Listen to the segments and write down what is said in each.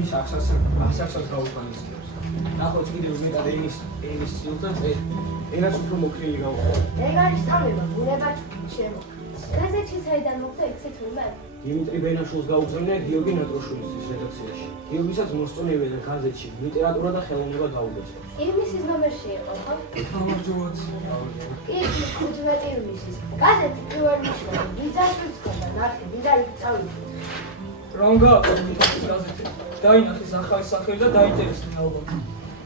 მის ახსახს გაუხანისებს. ნახოთ კიდევ მეტად ენის სტილს და ენას უფრო მოქრილი გავხვალ. ეგარი სწავლება ბუნება შემო. გაზეთში საიდან მოხდა იცით ვინმე? დიმიტრი ბენაშვილს გაუგზავნა გიორგი ნატროშვილის რედაქციაში. გიორგისაც მოსწონებია გაზეთში ლიტერატურა და ხელოვნება დაუბეჭდა. ივნისის ნომერში იყო, ხო? გამარჯობათ. იგი 15 ივნისის. გაზეთი პირველ მიშლა. ბიძაშვილს ხოდა ნახე, ბიძარი წავიდა. რომ გააკეთეთ გაზეთი. დაინახეს ახალი სახელი და დაინტერესდნენ ალბათ.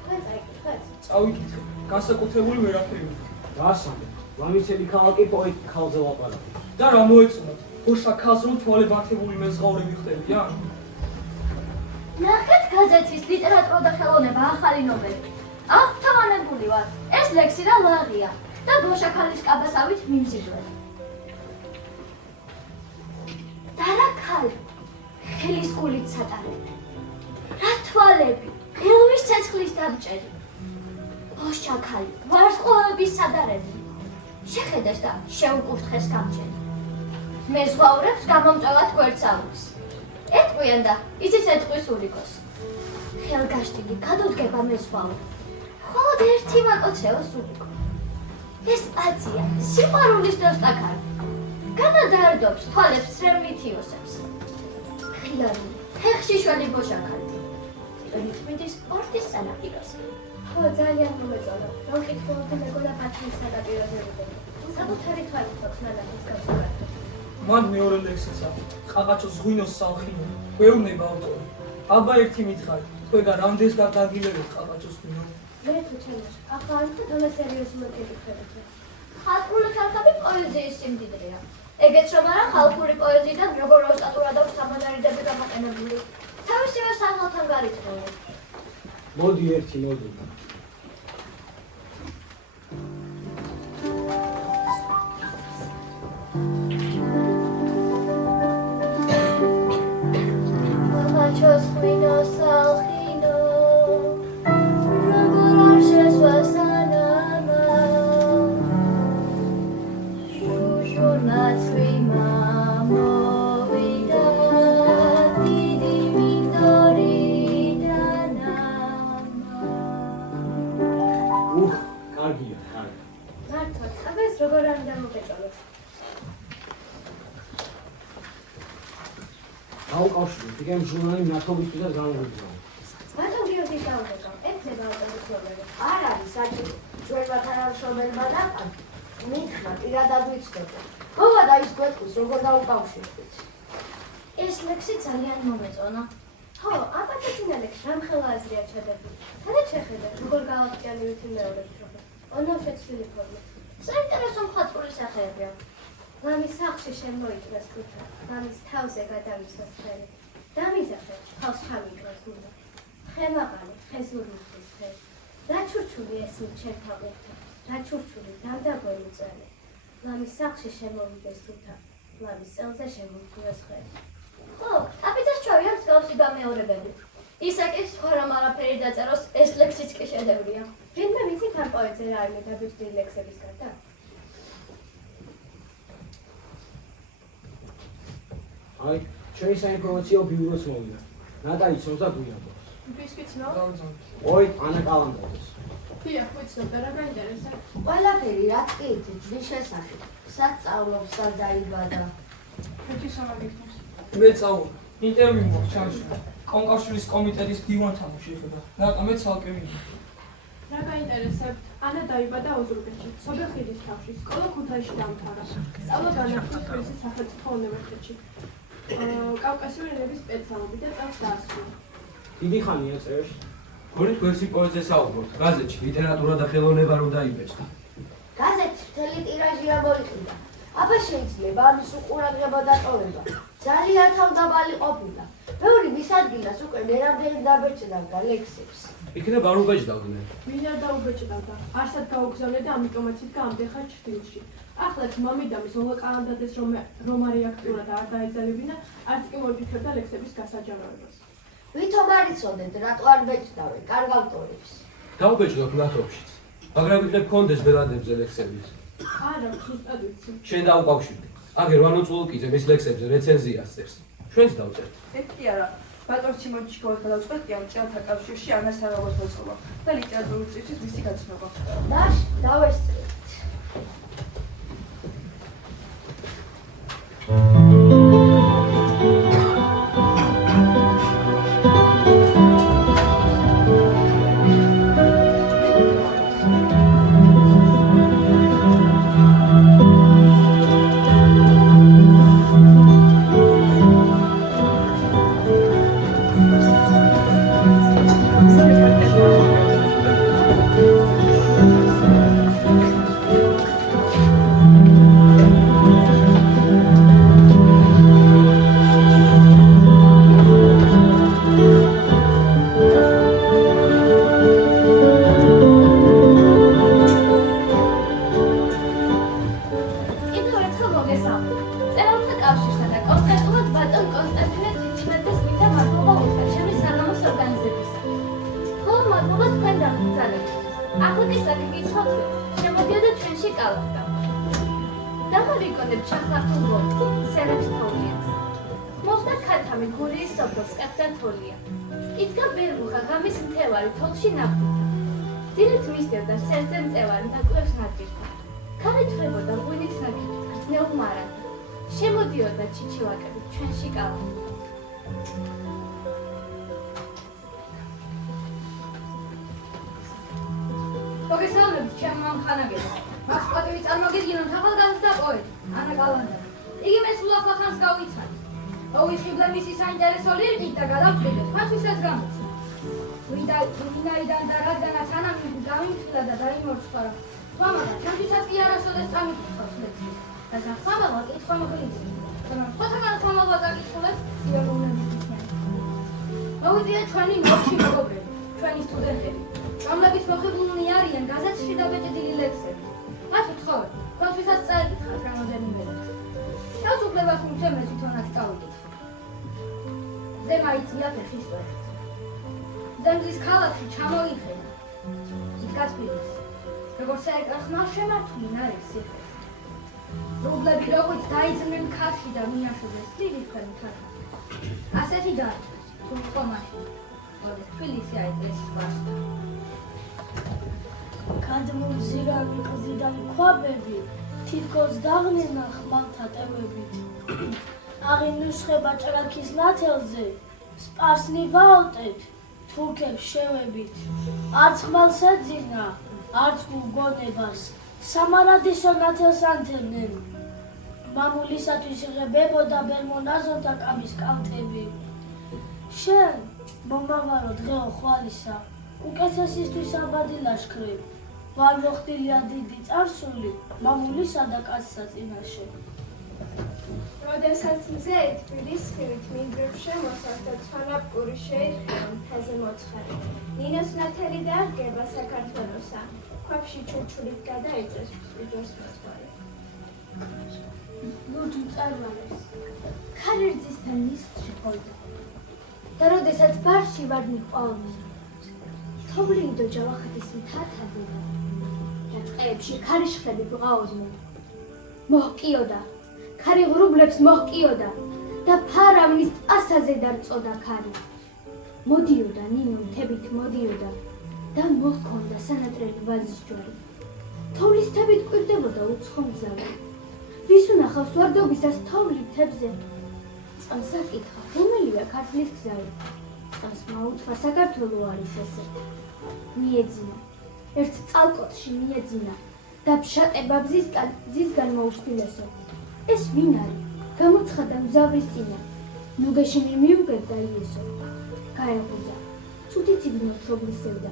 ხან წაიკითხეთ. წავიკითხე. განსაკუთრებული ვერაფერი ვიქნა. დაასამე. ლამიცები ქალაქი პოეტ ხალზე ლაპარაკი. და რა მოეწონათ? გუშა ქალს რომ თვალე ბათებული მეზღაურები ხდებიან? ნახეთ გაზეთის ლიტერატურა და ხელოვნება ახალი ნომერი. აღთავანებული ვარ. ეს ლექსი და ლაღია და ბოშაქალის კაბასავით მიმზიდველი. და რა ქალი? ხელის გულით სატარები. რა თვალები? ელვის ცეცხლის დამჭერი. ბოშაქალი, ვარსკვლავების სადარები. შეხედეს და შეუკურთხეს გამჭერი. მეზღვაურებს გამომწვევად გვერდსაურის. ეტყვიან და იცის ეტყვის ურიკოს. ხელგაშტილი გადუდგება მეზღვაური. მხოლოდ ერთი მაკოცეოს ურიკო. ეს აწია სიყვარულის დასტაკარი. განადარდობს თვალებს სრემითიოსებს. ხილანი, ფეხშიშველი ბოშაქალი. რიტმის ორტის სანაპიროს. ხო, ძალიან მომეწონა. რომ კითხულობდი მეგონა პატრის სანაპიროზე ვიდეო. საკუთარი თვალით აქვს ნანახის გასაგებად. მან მეორე ლექსიც აქვს. ყაყაჩოს ღვინოს სალხინო. გვეუბნება ავტორი. აბა ერთი მითხარი. თქვენ რამდენს გადაგილევთ ყაყაჩოს ღვინო? მე თუ ჩემს. ახლა ამ თომა სერიოზულად გეკითხებით. ხალხური ხალხები პოეზიის სიმდიდრეა. ეგეც რომ არა ხალხური პოეზიიდან როგორ ოსტატურად აქვს სამონარიდები გამოყენებული. თავისივე სახელთან გარიცხული. მოდი ერთი მოდი. ყაყაჩოს ღვინოს სალხინო, როგორ არ შესვა სანამა, შუჟურნაცვი მამოვიდა, დიდი მინდორიდან ამა. კარგია, კარგი. მართლა, აბეს როგორ არ დამოგეწონოთ. გაუკავშირეთ, იქნებ ჟურნალი ნათობისთვისაც გამოგვიძრაო. ბატონ გიორგი დაუდგა. ექნება ავტომატ ნომერი. არ არის საჭირო. ჩვენმა თანამშრომლებმა დაკან მითხრა პირადად ვიცხებო. მოვა და ის გვეტყვის როგორ დაუკავშირდით. ეს ლექსი ძალიან მომეწონა. ხო, აპატეცინა ლექსი რამ ხელა აზრია ჩადებული. თანაც შეხედე, როგორ გააღწიალივით მეორე თრობა. ონო შეცვლილი ფორმით. საინტერესო მხატვრული სახეებია. ლამის სახლში შემოიწვეს ქუჩა. ლამის თავზე გადავიცვას ხელი. დამიზახებს, თავს ჩამიკრას უნდა. ხემაყალი, ხეზურმის ხე. რა ჩურჩული ესმით ჩემთა ყოფთა. რა ჩურჩული დამდაგველი წელი. ლამის სახლში შემოვიდეს თუთა. ლამის წელზე შემოგვიდეს ხელი. ხო, აპიტას ჩავია მსგავსი გამეორებები. ისაკის სხვა რომ არაფერი დაწეროს, ეს ლექსიც კი შედევრია. ვინმე ვიცით ამ პოეტზე რა არის დაბეჭდილი ლექსების გარდა? აი, ჩვენი საინფორმაციო ბიუროც მოვიდა. ნატალი ცნობს და გვიამბობს. ბისკიტს ნო? პოეტ ანა კალანდაძეს. დიახ, ვიცნობ და რა გაინტერესა? ყველაფერი რაც კი იცით ძის შესახებ. სასწავლობს და დაიბადა. ხუთი სომა გიქნობს. მე წავალ. ინტერვიუ მოხდა ჩარჩო. კონკავშირის კომიტეტის დივანთან შეხვდა. რატო მე ცალკე ვიდე. რა გაინტერესებთ? ანა დაიბადა ოზურგეთში, სოფელხიდის თავში, სკოლა ქუთაისში დაამთავრა. სწავლა განაგრძო თბილისის სახელმწიფო უნივერსიტეტში. კავკასიური ენების სპეციალობით და წელს დაასრულა. დიდი ხანია წერში. გონით ვერსი პოეტზე საუბრობთ. გაზეთში ლიტერატურა და ხელოვნება რომ დაიბეჭდა. გაზეთის მთელი ტირაჟი ამოიყიდა. აბა შეიძლება ამის უყურადღება დატოვება. ძალიან თავდაბალი ყოფილა. ბევრი მის ადგილას უკვე მერამდენი დაბეჭდავდა ლექსებს. იქნებ არ უბეჭდავდნენ. ვინ არ დაუბეჭდავდა? არსად გაუგზავნე და ამიტომაც იდგა ამდენხარ ჩრდილში. ახლაც მამიდამის ზოლა კალანდაძეს რომ არის აქტიურად არ დაეძალებინა, არც კი მოიფიქრებდა ლექსების გასაჯაროებას. ვითომ არ იცოდეთ, რატო არ ბეჭდავენ კარგ ავტორებს. დაუბეჭდოთ ნათობშიც. მაგრამ იქნებ კონდეს ბელადებზე ლექსების. არა, ზუსტად ვიცი. შენ დაუკავშირდი. აგერ ვანო წულუკიძე მის ლექსებზე რეცენზიას წერს. ჩვენც დავწერთ. ეგ კი არა. ბატონ სიმონ ჩიქოვას გადავწყვეტია მწერალთა კავშირში ანას სარაუას მოწყობა და ლიტერატურული წრისთვის მისი გაცნობა. დაში დავესწრებთ. გადმომზირალი კლდიდან ქვაბები, თითქოს დაღნენა ხმალთა ტევებით. აღინუსხება ჭრაქის ნათელზე, სპარსნი ვაუტეთ, თურქებს შევებით. არც ხმალს ეძინა, არც გულგონებას, სამარადისო ნათელს ანთებდნენ. მამულისათვის იღებებო და ბერმონაზონთა კამის კალთები. შენ, მომავარო დღეო ხვალისა, უკეთესისთვის აბადი ლაშქრებ, ვარ მოხდილია დიდი წარსული, მამულისა და კაცსა წინაშე. როდესაც მზე თბილის ხივით მინდვრებში მოსარდა ცვანაპური შეირყება მთაზე მოცხარი. ნინოს ნათელი დაარგება საქართველოსა, ქვაბში ჩურჩულით გადაიწეს უჯოს მოწყარი. ლურჯ მწარმოებს, ქალერძისთან ნისლში ყოფდა. და როდესაც ბარში ვარდნი ყვაოდა, თოვლიდო ჯავახეთის მთათაზე და ტყეებში ქარიშხლები ბღაოდნენ. მოჰკიოდა, ქარი ღრუბლებს მოჰკიოდა და ფარავნის ტყასაზე დარწოდა ქარი. მოდიოდა ნინო მთებით მოდიოდა და მოჰქონდა სანატრელი ვაზის ჯვარი. თოვლის თებით კვირდებოდა უცხო მგზავრი. ვის უნახავს ვარდობისას თოვლი მთებზე? წყამს აკითხა, რომელია ქართლის გზავრი? წყამს მაუთხრა, საქართველო არის ესე. მიეძინა, ერთ წალკოტში მიეძინა და ფშატება ბზისგან მოუშვილესო. ეს ვინ არის? გამოცხადა მგზავრის წინა. ნუგეშინი მიუგებდა იესო. გაეღვიძა, ცუდი ციგნო თრობლისევდა,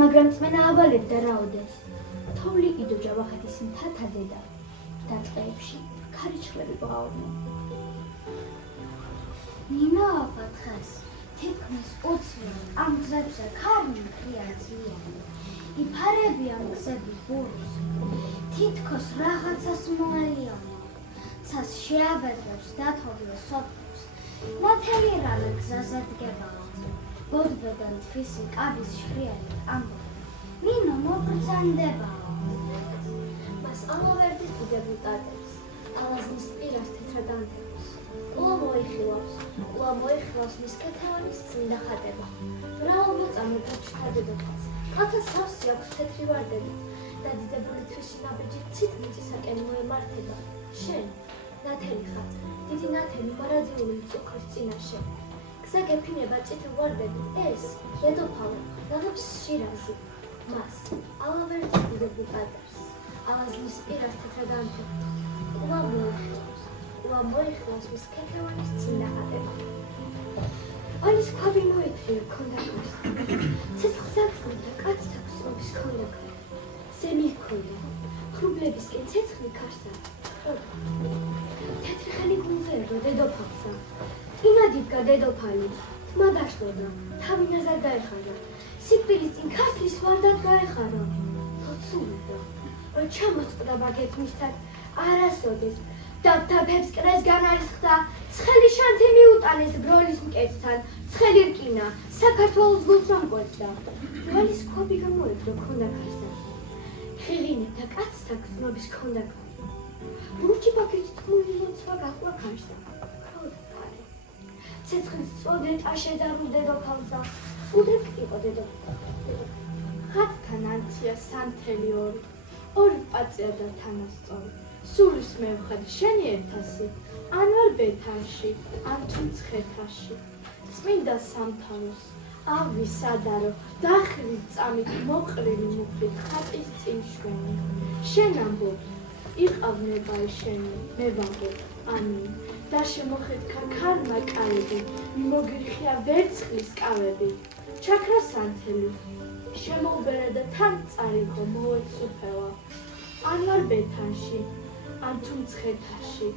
მაგრამ წმენა ავალებდა რაოდეს. თოვლი იდო ჯავახეთის მთათაზე და ტყეებში ქარიშხლები ბღაოდნენ. ნინო აპათხას, თითქმის უცვლად ამ გზებზე ქარი მყრია ძლიანი. იფარებიან გზები ბურს, თითქოს რაღაცას მოალიანო. ცას შეავედრებს დათოვლე სოფლებს, ნათელი რამე გზაზე დგებაო. ბოდბედან თვისი კაბის შრიალი ამბობ, ნინო მობრძანდებაო. მას ამავერდის დიდებულ ტატებს, ალაზნის პირას თეთრად ანთებს. კვლავ მოიხილავს მის კეთევანის წმინდა ხატება. მრავალმოწამე ბუჩქთა დედოფალს, კალთა სავსე აქვს თეთრი ვარდებით, დადიდებული თვისი ნაბეჯი ცით მიწისაკენ მოემართება. შენ, ნათელი ხარ, დიდი ნათელი მარადიული წუხრის წინაშე. გზა გეფინება წითელ ვარდებით, ეს დედოფალო დადობს შირაზი. მას ალავერტი დიდებულ ტაძარს, ალაზნის პირას თეთრად ანთებს. კვლავ მოიხილავს მის კეთევანის წმინდა ხატება. ვალის ქვაბი მოეთრია ქონდა ქარს. ცეცხლს აგზნობდა კაცთა ქსოვის ქონდა ქარი. ზემი ჰქონდა, ღრუბლებისკენ ცეცხლი ქარსა. თეთრი ხელი გულზეებდა დედოფალსა. ტვინა დიდგა დედოფალი, თმა დაშლოდა, თავი ნაზად დაეხარა. სიკვდილის წინ ქართლის ვარდად გაეხარა. ლოცულობდა, რომ ჩამოსწყდა ბაგეთ მისთან, არასოდეს დაფებს კრესგან არისხდა, ცხელი შანთი მიუტანეს ბროლის მკეთთან, ცხელი რკინა, საქართველოს გულს რომ კვეთდა. ვალის ქვაბი გამოებდა ქონდა ქარსა. ხიღინებდა კაცთა გზნობის ქონდა ქარი. ლურჯი ბაგეთ თმული ლოცვა გაყვა ქარსა. ქროდა ქარი. ცეცხლის წოდეთ აშედარულ დედოფალსა. უდრეკ იყო დედოფალი. ხატთან ანცია სანთელი ორი პაწია და თანასწორი. სულის მევხად შენი ერთასი, ან ვარ ბეთანში, ან თუ მცხეთაში. წმინდა სამთავროს, ავი სადარო, დახრილი წამით, მოყრილი მუხლით, ხატის წინ შვენი. შენ ამბობ, იყავნებარი შენი, მე ვამბობ, ამინ. და შემოხედქა ქარმა კალები, მიმოგირხია ვერცხლის კავები. ჩაქრა სანთელი, შემოუბერა და თან წარიღო მოეცუფევა. ან ვარ ბეთანში, ან თუ მცხეთაში,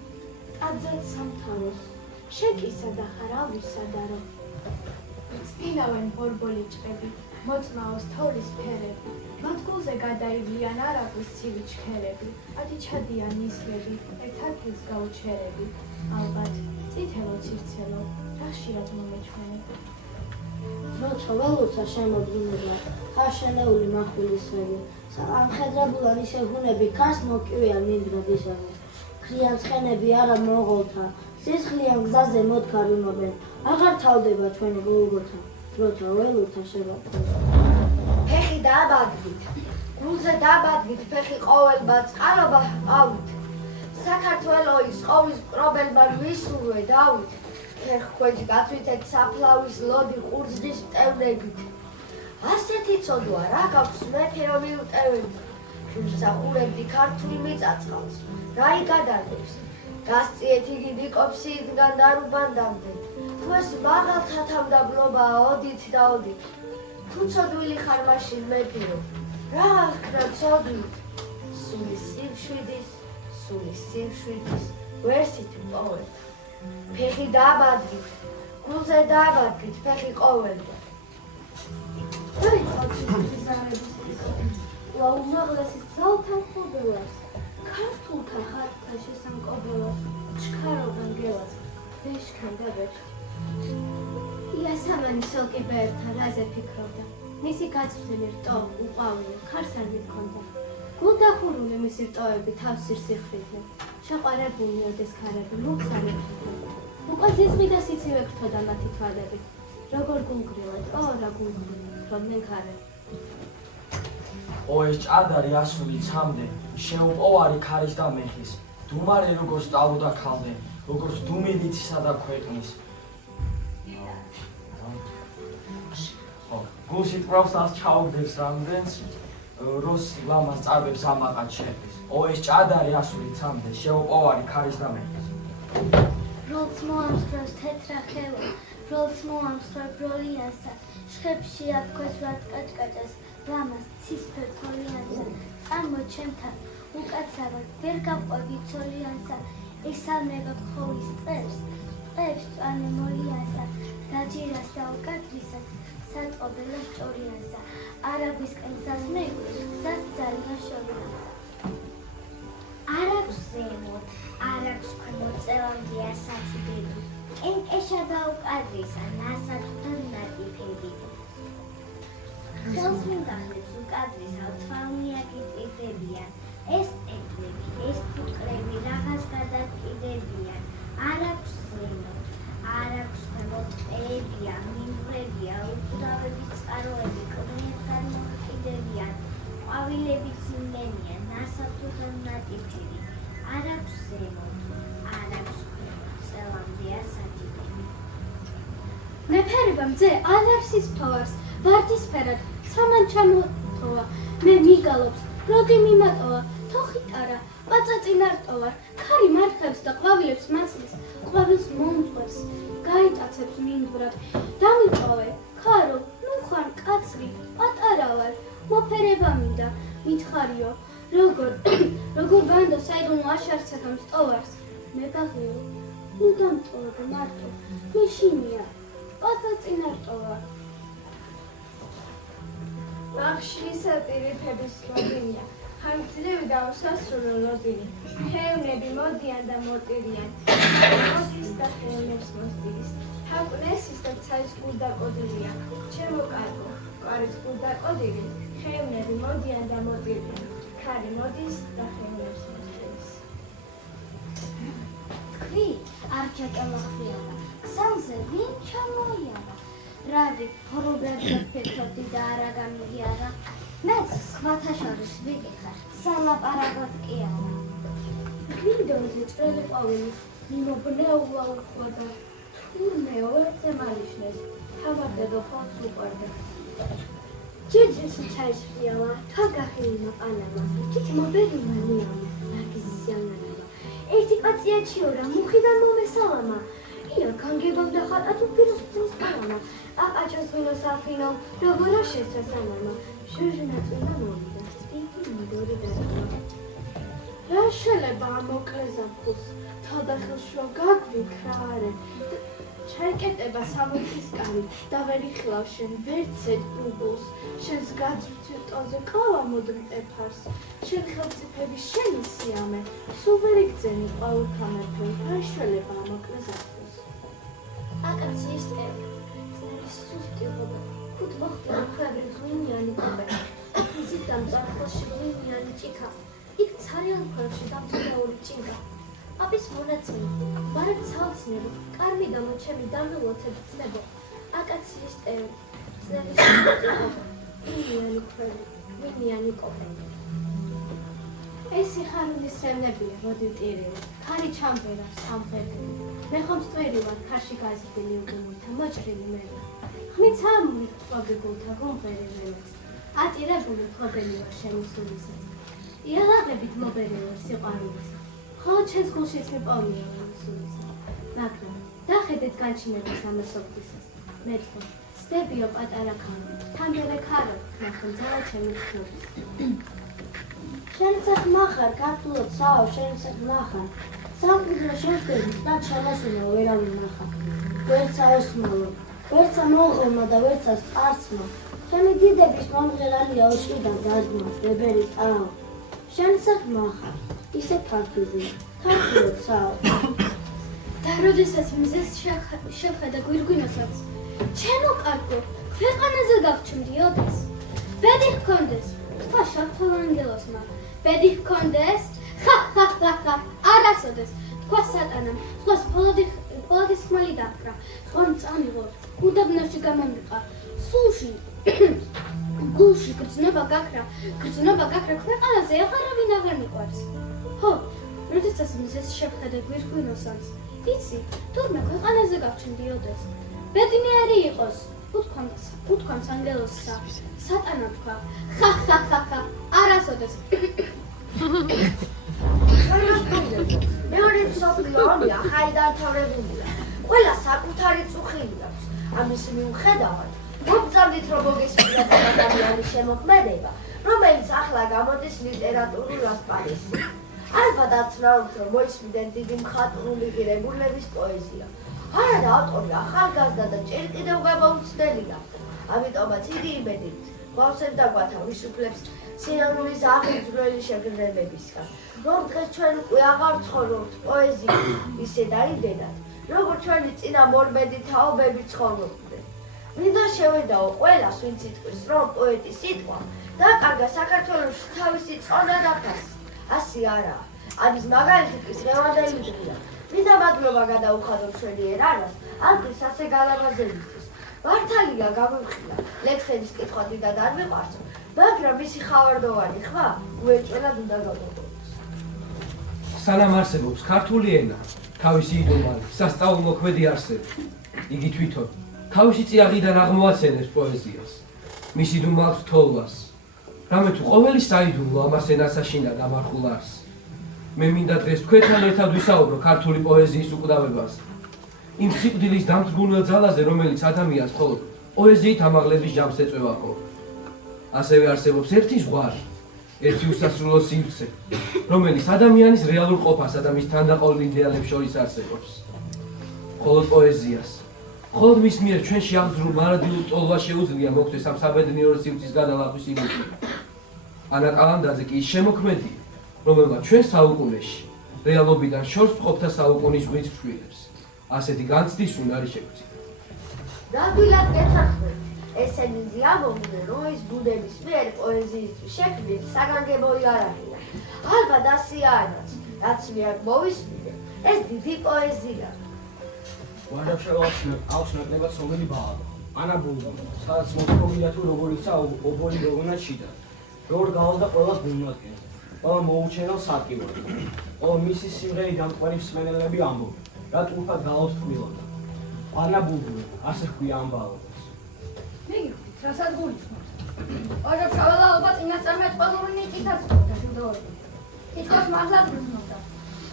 ტაძარ სამთავროს, შეკისა და ხარ ავისადარო. წინავენ ბორბოლი ჭყები, მოწმაოს თოვლის ფერები, მათ გულზე გადაივლიან არაგვის ცივი ჩქერები, ათი ჩადიან ნისლები, ერთად-ერთს გაუჩერები, ალბათ, წითელო ცირცელო, რა ხშირად მომეჩვენე. როცა ველოცა შემოდგინებლა, ხაშენეული მახვილისები, ამხედრებულან ისე ჰუნები, ქარს მოკივიან მინდვრად ისევე. ქრიან ცხენები არა მონღოლთა, სისხლიან გზაზე მოდგარუნობენ, აღარ თავდება ჩვენი გოლგოთა, როცა ველოცა შემოდგინებლა. ფეხი დააბადვით, გულზე დააბადვით, ფეხი ყოველბა წყალობა ავით. საქართველოის ყოვლის მკრობელმა ვისურვე დავით. ფეხ ქვეჯ გაწვითეთ საფლავის ლოდი ყურძნის მტევნებით. ასეთი ცოდვა რა გაქვს მეფე რომ მიუტევები. ვიმსახურებდი ქართული მიწაწყალს, რა იგადარებს. გასწიეთ იგი ნიკობს იდგან დარუბანდამდე. თუ ეს მაღალთა თავდაბლობაა ოდით და ოდით. თუ ცოდვილი ხარ მაშინ მეფეო, რა აღქნა ცოდვით. სულის სიმშვიდის, ვერსით პოვეთ. ფეხი დააბადვით, გულზე დააბადვით, ფეხი ყოველდა. უამაღლესის ძალთან ხობელას, ქართულთა ხატთა შესამკობელას, ჩქარობენ გელას, ვეშქან და ვეშქ. იასამანი სოლკიბერთა რაზე ფიქრობდა, მისი გაწვრთნილი რტო უყვავია, ქარს არ მიქონდა. გულდახურული მისი რტოები თავს სირსიხრიდნენ, შეყვარებული ოდეს ქარები მუხს არ ეფრიდნენ. უკვე ზიზღი და სიცივე გრთოდა მათი თვალებით, როგორ გულგრილად, რა გულგრილად, გროდნენ ქარები. ეს ჭადარი ასული ცამდე, შეუპოვარი ქარის და მეხის, დუმარე როგორც ტალოდა ქალდე, როგორც დუმილიცისა და ქვეყნის. გულში ტყავს ას ჩაუგდებს რამდენს, როს ლამას წარბებს ამაყად შეფის. ეს ჭადარი ასული ცამდე, შეუპოვარი ქარის და მეხის. როლც მოამსხვრევს თეთრა ხელა, როლც მოამსხვრევ ბროლიანსა, შხებში აფქვეს ვართ კაჭკაჭას, ლამას ცისფერ თოლიანსა, წამო ჩემთან, უკაცრავად, ვერ გავყვები ცოლიანსა, ესალმება ხოვის ტყებს წვანე მოლიანსა, დაჯირას და უკადრისას, სატყობელა სწორიანსა, არაგვისკენ სასმეკვი, გზას ძალიან შორიანსა. არაქვს ზემოთ, არაქვს ქვემოთ წელამდე ასაცი ბედი, კენკეშა და უკადრისა, ნასატყვთან ნატიფები. ხელს მინდახლებს უკადრისა, თვალნიაკი წირდებიან, ეს ეტლები, ეს ფუტკრები რაღაც გადაკიდებიან, არ აქვს ზემო, არ აქვს ქვემო, ტყეებია, მინდვრებია, უკურავების წყაროები კლდეებს გადმოჰყიდებიან, ყვავილებიც იმდენია, ნასოფლთან ნატიფტივი, არ აქვს ზემო, არ აქვს ქვემო, წელამდეა სათიბები. მეფერება მძე ალერსის ფოვარს, ვარდისფერად, ცამან ჩამოთოვა, მე მიგალობს, როდი მიმატოვა, თოხიტარა, პაწაწინ არტოვარ, ქარი მარხებს და ყვავილებს მაწლის, ყვავილს მომწვევს, გაიტაცებს მინდვრად, დამიყვავე, ქარო, ნუ ხარ კაცრი, პატარა ვარ, მოფერება მინდა, მითხარიო, როგორ ვანდო საიდუმლო აშარცეთამ სტოვარს, მე ბაღიო, ნუ დამტოვებ მარტო, მეშინია, პაწაწინ არტოვარ. მახში სატირიფების ლოდინია, ხანგრძლივი და უსასრულო ლოდინი, ხევნები მოდიან და მოტირიან, მოდის და ხევნებს მოსტირის, ჰაკვნესის და ცაის გულდაკოდილია, ჩემო კარგო, კარის გულდაკოდილი, ხევნები მოდიან და მოტირიან, ქარი მოდის და ხევნებს მოსტირის. თქვი, არ ჩაკამახიარა, გზაზე ვინ ჩამოიარა? რავი, ხორობრებზე ფეთქობდი და არა გამიგიარა. მეც სხვათა შორის ვიკითხარ, სალაპარაკოდ კი არა. გვინდონზე ჭრელი ყვავილი, მიმობნეულა უხვოდა. თურმეო ვერცე მარიშნეს, თავარდედო ხოლს უყვარდა. ჯეჯესი ჩაიშრიალა, თვა გახილინა პანამა, თითი მობერიმა ნიამა, ნარგიზის იანანება. ერთი პაცია ჩიორა, მუხიდან მომესალამა. ია განგებავდა ხატა თუ პიროს წინს პანამა. აპაჩოს ღვინოს აფინო, როგორა შეცვა სანამა. ჟუჟუნა წინა მოვიდა, დიდი მიდორი დარამა. რა შეიძლება ამოკლე ზაფხულს, თავდახილშუა გაგვიქრარე, ჩაიკეტება სამოქის კარი და ვერ იხილავ შენ ვერცეთ ბუბულს, შენს გაძვრციტოზე ყავა მოდმტეფარს, შენ ხელმწიფების შენი სიამე, სულ ვერ იგძენი ყვავილქამეფე, რა შეიძლება ამოკლე ზაფხულს. აკაციის ტევი, წნერის სუსტი ღობა, ხუთ მოხდილი ხვევრი ღვინიანი ყობა, მზით დამწარხოში ღვინიანი ჭიქა, იქ ცარიელ ქვევში დამწუხრეული ჭინკა. აპის მონაცემი, მარად ცალცნებო, კარმი და მოჩემი დამილოცებს ცნებო, აკაციის ტევი, წნერის სუსტი ღობა, ღვინიანი ხვევრი, ღვინიანი ყობა. ეს სიხარულის სემნებია, როდი ტირილი, ქარი ჩამბერა, სამფერდი. მე ხომ სტვერი ვარ, ქარში გაზრდილი უგულთა, მოჭრილი მელა. ხმით ამური ხვაბი გულთა, გუმღერი ველას. ატირებული ხვაბელი ვარ შენი სულისას. იალაღებით მობერი ვარ სიყვარულისა. ხოლო ჩემს გულშიც მიპოვია სულისა. მაგრამ დახედეთ განჩინებას ამასობისას. მე თქო, სდებიო პატარა ქარო, თამბერე ქარო, ნახონ ძალა ჩემი ხმობის. შენსაც მახარ, ქართულად საო, შენსაც მახარ. სამკვიდრო შეშდები, და ჩამასუნა ვერავინ მახარ. ვერცა ოსმალო, ვერცა მონღოლმა და ვერცა სპარსმა. ჩემი დიდების მომღერალია ოშკიდან დაძმა, ვებერი ტაო. შენსაც მახარ, ისე ქართლზე, ქართულად საო. და როდესაც მზეს შევხედა გვირგვინოსაც, ჩემო კარგო, ქვეყანაზე გავჩნდი ოდეს. ბედი ჰქონდეს, თქვა შავთვალ ანგელოსმა, ბედი ჰქონდეს, ხა, არასოდეს, თქვა სატანამ, სხვას ფოლადის ხმალი დაფკრა, სხვამ წამიღო, უდაბნოში გამომიყა, სულში, გულში გრძნობა გაქრა, ქვეყანაზე აღარავინ აღარ მიყვარს. ხო, როდესაც მზეს შევხედა გვირგვინოსაც, იცი, თურმე ქვეყანაზე გავჩნდი ოდეს. ბედნიერი იყოს, უთქვამს ანგელოსსა, სატანამ თქვა, ხა, არასოდეს. მეორე მსოფლიო ომი ახალი დამთავრებულია. ყველა საკუთარი წუხილი აქვს. ამის მიუხედავად, მოგწამდით რომ მოგესმინათ ადამიანის შემოქმედება, რომელიც ახლა გამოდის ლიტერატურულ ასპარეზზე. ალბათ აცნაურთ რომ მოისმინეთ დიდი მხატვრული ღირებულების პოეზია. არადა ავტორი ახალგაზრდა და ჭერ კიდევ გამოუცდელია. ამიტომაც დიდი იმედით გვავსებ და გვათავის უფლებს სინანულის აღიძვრელი შეგრძნებებისგან, რომ დღეს ჩვენ უკვე აღარ ცხოვრობთ პოეზიით ისე დაიდენად, როგორც ჩვენი წინა მორბედი თაობები ცხოვრობდნენ. მინდა შევედაო ყველას, ვინც იტყვის, რომ პოეტის სიტყვა დაკარგა საქართველოში თავისი წონა და ფასი. ასე არაა. ამის მაგალითი კი დღევანდელი დღეა. მინდა მადლობა გადაუხადოთ ჩვენი ერარას ალგის ასე გალაბაზებისთვის. მართალია გამოვხილა ლექსების კითხვა დიდად არ მიყვარს, მაგრამ მისი ხავარდოვანი ხმა უეჭველად უნდა გამოგვიყვანოს. სანამ არსებობს ქართული ენა, თავისი იდუმალი, სასწაულო მოქმედი არსება, იგი თვითონ თავისი წიაღიდან აღმოაცენებს პოეზიას, მის იდუმალ რთოლვას. რამე თუ ყოველი საიდუმლო ამას ენას აშინდა გამარხულ არს. მე მინდა დღეს თქვენთან ერთად ვისაუბრო ქართული პოეზიის უკვდავებაზე. იმ სიკვდილის დამძგუნველ ძალაზე, რომელიც ადამიანს მხოლოდ პოეზიით ამაღლების ჯამს ეწევა ხოლმე. ასევე არსებობს ერთი ზღვარი, ერთი უსასრულო სივრცე, რომელიც ადამიანის რეალურ ყოფასა და მის თანდაყოლილ იდეალებს შორის არსებობს. მხოლოდ პოეზიას, მხოლოდ მის მიერ ჩვენში აღძრულ მარადილულ ტოლვას შეუძლია მოგვცეს ამ საბედნიერო სივრცის გადალახვის ილუზია. ანა კალანდაძე კი ის შემოქმედია, რომელმაც ჩვენ საუკუნეში რეალობიდან შორს მყოფთა საუკუნის ღვიძლს შვილებს. ასეთი განცდის უნარი შეგვიძლია. ნამდვილად გეთანხმებით. ესენი ზიამოვნდნენ, რომ ის ბუნების მიერ პოეზიისთვის შექმნილი საგანგებოი არ არის. ალბათ ასე არაც, რაც მე აქ მოვისმინე, ეს დიდი პოეზია. აქვს ნაკლებად სომელი ბაღა. ანა ბულგა, სადაც მოთხრობილია თუ როგორ იქცა ობოლი გოგონა ჩიდა. როგორ გავალდა ყველა გულმოდგენზე. ყველა მოუჩენელ სარკივად. მისი სიმღერი დამკვერი მსმენელები ამბობენ, რა ტუფად გაოთქმილოდა. ანა ბულგა, ასე ჰქვია ამ ბაღას. მიგხვით, რასაც გულისხმობთ. ოჯახ გავალა ალბათ წინასწარმეტ ყველური ნიკითაც ხოდა შედაორი. თითქოს მართლაც გრძნობდა.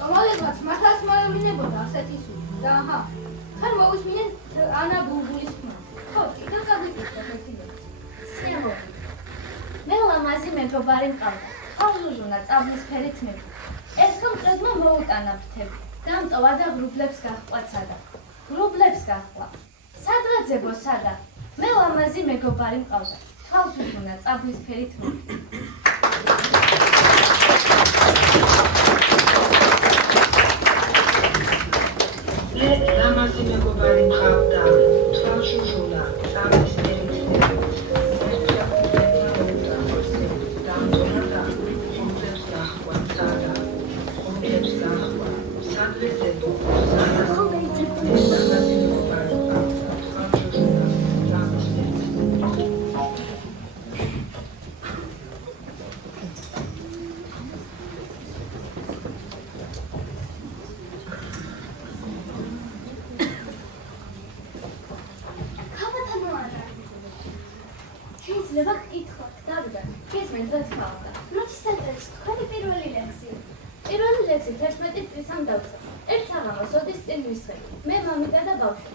რომელიღაც მართლაც მოევლინებოდა ასეთი სული. და აჰა, ხან მოვისმინეთ ანა ბულბულის ხმა. ხო, კიდევ გადავიკითხოთ ერთი ლექსი. სიამოვნებით. მე ლამაზი მეგობარი მყავდა. ყავზუჟუნა წაბლისფერი თმები. ერთხელ მტრედმა მოუტანა ფრთები. დამტოვა და ღრუბლებს გაჰყვაცადა. ღრუბლებს გაჰყვა. სადღეძებო სადა. მე ლამაზი მეგობარი მყავდა. ყავზუჟუნა წაბლისფერი თმები. მე ლამაზი მეგობარი მყავდა. ყავზუჟუნა წაბლისფერი თმები. შეიძლება გკითხოთ, დავიდან, გესმენთ რა თქმა უნდა. როდის დაწერეთ თქვენი პირველი ლექსი? პირველი ლექსი 11 წლის ამ დავწერე. ერთ საღამოს ოდის წინ ვისხები. მე, მამიდა და ბავშვი.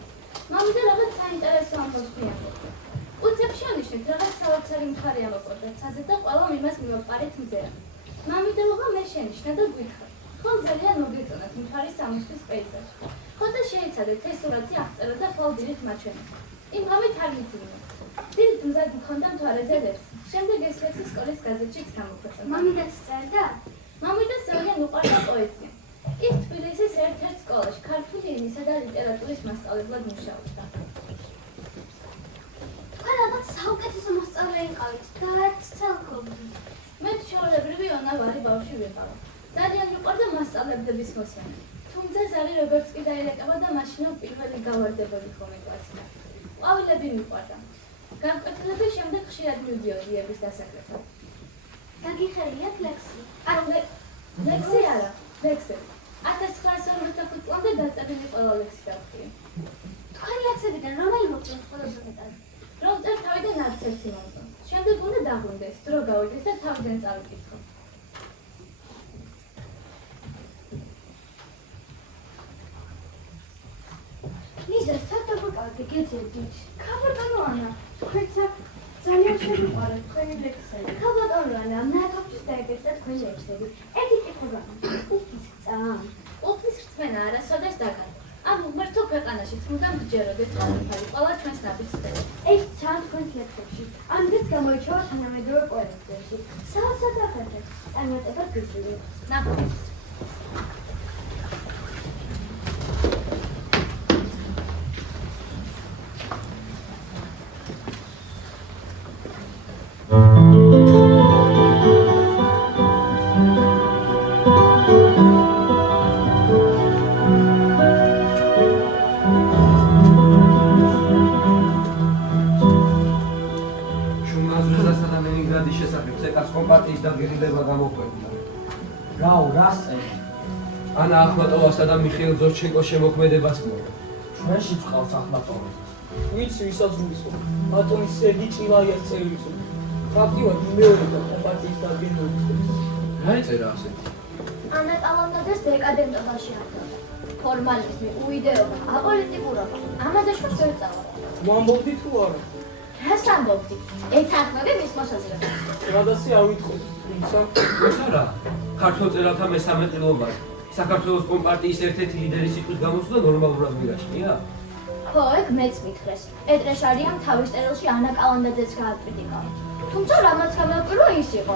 მამიდა რაღაც საინტერესო ამბავს გვიამბობდა. უცებ შევნიშნით, რაღაც საოცარი მხარე ამოკვდა ცაზე და ყველამ იმას მივაყარეთ მზერა. მამიდაობა მე შენიშნა და გვითხრა. ხომ ძალიან მოგეწონათ მხარის სამისთვის პეიზაჟი. ხო და შეიცადეთ ეს სურათი აღწერა და ხოლ დილით მაჩვენეთ. იმ ღამით არ მიწვინა. დილით მზად მქონდა მთვარეზე ლექსი. შემდეგ ეს ლექსი სკოლის გაზეთშიც გამოქვეყნდა. მამიდაც წერდა? მამიდას ძალიან უყვარდა პოეზია. ის თბილისის ერთ-ერთ სკოლაში ქართული ენისა და ლიტერატურის მასწავლებლად მუშაობდა. თქვენ ალბათ საუკეთესო მასწავლე იყავით და ერთ ცელკობდი. მე ჩვეულებრივი ონავარი ბავშვი ვიყავ. ძალიან მიყვარდა მასწავლებლების მოსვენა. თუმცა ზარი როგორც კი დაელეკება და მაშინავ პირველი გავარდებოდი ხოლმე კლასიდან. ყვავილები მიყვარდა. განკვეთილების შემდეგ ხშირად მივდიოდი ების დასაკრებად. გაგიხერიათ ლექსი? არა, ლექსი არა, ლექსი. 1945 წლამდე დაწერილი ყველა ლექსი გავხდია. თქვენი ლექსებიდან რომელი მოგწონთ ყველაზე მეტად? რომ წერ თავიდან არც ერთი მომწონს. შემდეგ უნდა დაგვინდეს, დრო გავიდეს და თავიდან წავიკითხო. ლიზა, საერთოდ მოკავდი გეძებდით. ქაბატონო ანა, თქვენც ძალიან შემიყვარეთ თქვენი ლექსები. ქაბატონო ანა, მე თავშიც დაიგეთ თქვენი ლექსები. ერთი კითხვა გაქვს. უფლის გწა. უფლის რწმენა არასოდეს დაკარგა. ამ უღმერთო ქვეყანაშიც მუდამ გჯეროდეთ ყველაფერი, ყველა ჩვენს ნაბიჯს წერს. ეს ჩანს თქვენს ლექსებში. ამით გამოირჩევა თანამედროვე პოეზიაში. საოცრად ახერხეთ. წარმატებას გისურვებთ. ნაყოფის. ახლა გამოყვებნა. რაო, რას წერს? ანა ახმატოვასა და მიხეილ ზორჩენკოს შემოქმედებას გმორი. ჩვენში ვყავს ახმატოვას. ვიცი ვისაც გულისხმობ. ბატონის სერგი ჭილაიას წერილს. ფაქტიურად იმეორებდა კომპარტიის დადგენილებას. რა ეწერა ასეთი? ანა კალანდაძეს დეკადენტობაში აკრა. ფორმალიზმი, უიდეობა, აპოლიტიკურობა. ამაზე შორს ვერ წავალ. ვამბობდი თუ არა? რას ამბობდი? ეთანხმები მის მოსაზრებას. რადასი არ ვითხოვდი. თუმცა არა, ქართველ წერალთა მესამე ყრილობაზე. საქართველოს კომპარტიის ერთ-ერთი ლიდერის სიტყვით გამოსვლა ნორმალურად მიგაშნია? ხო, ეგ მეც მითხრეს. პეტრეშარიამ თავის წერილში ანა კალანდაძეს გააკრიტიკა. თუმცა რამაც გამოვიყო ის იყო.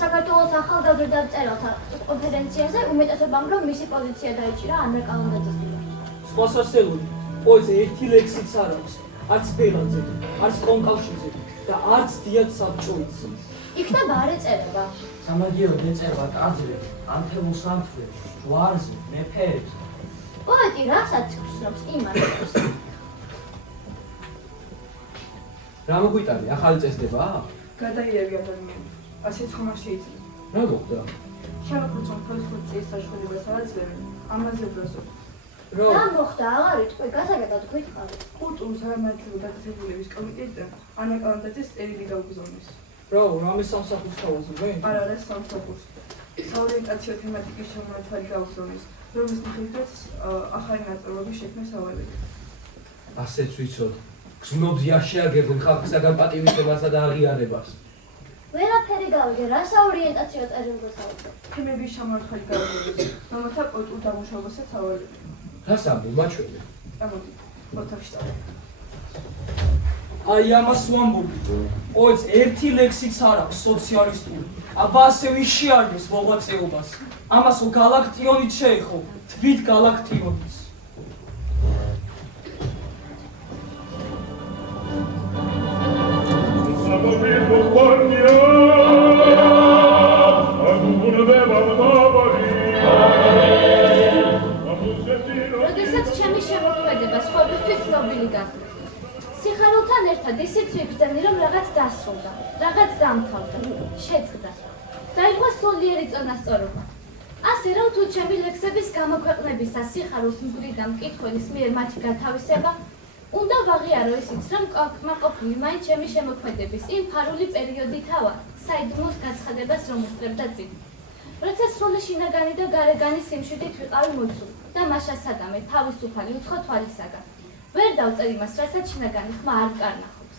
საქართველოს ახალგაზრდა წერალთა კონფერენციაზე უმეტესობამ რომ მისი პოზიცია დაიჭირა ანა კალანდაძეს მიმართ. სხვასასწრებული პოეზე ერთი ლექსიც არ აქვს. არც ბელაძე, არც კონკავშირზე და არც დიად საბჭოიც. იქნება არ ეწერება. სამაგიეროდ ეწერება ტაძრებს, ანთებულ სამთვრებს, ჯვარზე, მეფეებს. პოეტი რასაც გრძნობს იმას. რა მოგვიტანე, ახალი წესდება? გადაირევი ადამიანები. ასეც ხომ არ შეიძლება. რა მოხდა? შემოგვიწონ ფოლისხური წესის საშუალებას არაცლევენ. ამაზე ბრაზობ. რა მოხდა, აღარ იტყვი, გასაგებად გვითხარი. კულტურის არამართლებული დაწესებულების კომიტეტთან ანა კალანდაძეს წერილი გაუგზავნეს. რაო, რამე სამსახურს თავაზობენ? არ არის სამსახურს. საორიენტაციო თემატიკის შემონათვალი გაუგზავნეს, რომლის მიხედვითაც ახალი ნაწარმოების შექმნა სავალდება. ასეც ვიცოდ. გზნობდი არ შეაგებდნენ ხალხისაგან პატივისცემასა და აღიარებას. ვერაფერი გავიგე, რა საორიენტაციო წერილზე საუბრობ. თემების შემონათვალი გაუგზავნეს, რომელთა პოლიტიკურ დამუშავებასაც სავალდება. რას ამბობ მაჩვენე? წამოდი, ოთახში წავიდე. აი ამას ვამბობდი. პოეტს ერთი ლექსიც არ აქვს სოციალისტური. აბა ასე ვიშიარებს მოღვაწეობას. ამას გალაქტიონით შეეხო, თვით გალაქტიონით. როდესაც ჩემი შემოქმედება სხვებისთვის ცნობილი გახდა. სიხარულთან ერთად ისიც ვიბრძანი, რომ რაღაც დასრულდა, რაღაც დამთავრდა, შეწყდა. დაირღვა სულიერი წონასწორობა. ასე რომ თუ ჩემი ლექსების გამოქვეყნებისას სიხარულს მგვდიდა მკითხველის მიერ მათი გათავისება, უნდა ვაღიარო ისიც, რომ კმაყოფილი მაინც ჩემი შემოქმედების იმ ფარული პერიოდითავა, საიდუმლოს გაცხადებას რომ უსწრებდა წინ. როცა სრული შინაგანი და გარეგანი სიმშვიდით ვიყავი მოცული და მაშა სადამე თავისუფალი უცხო თვალისაგან. ვერ დავწერ იმას, რასაც შინაგანი ხმა არ კარნახობს.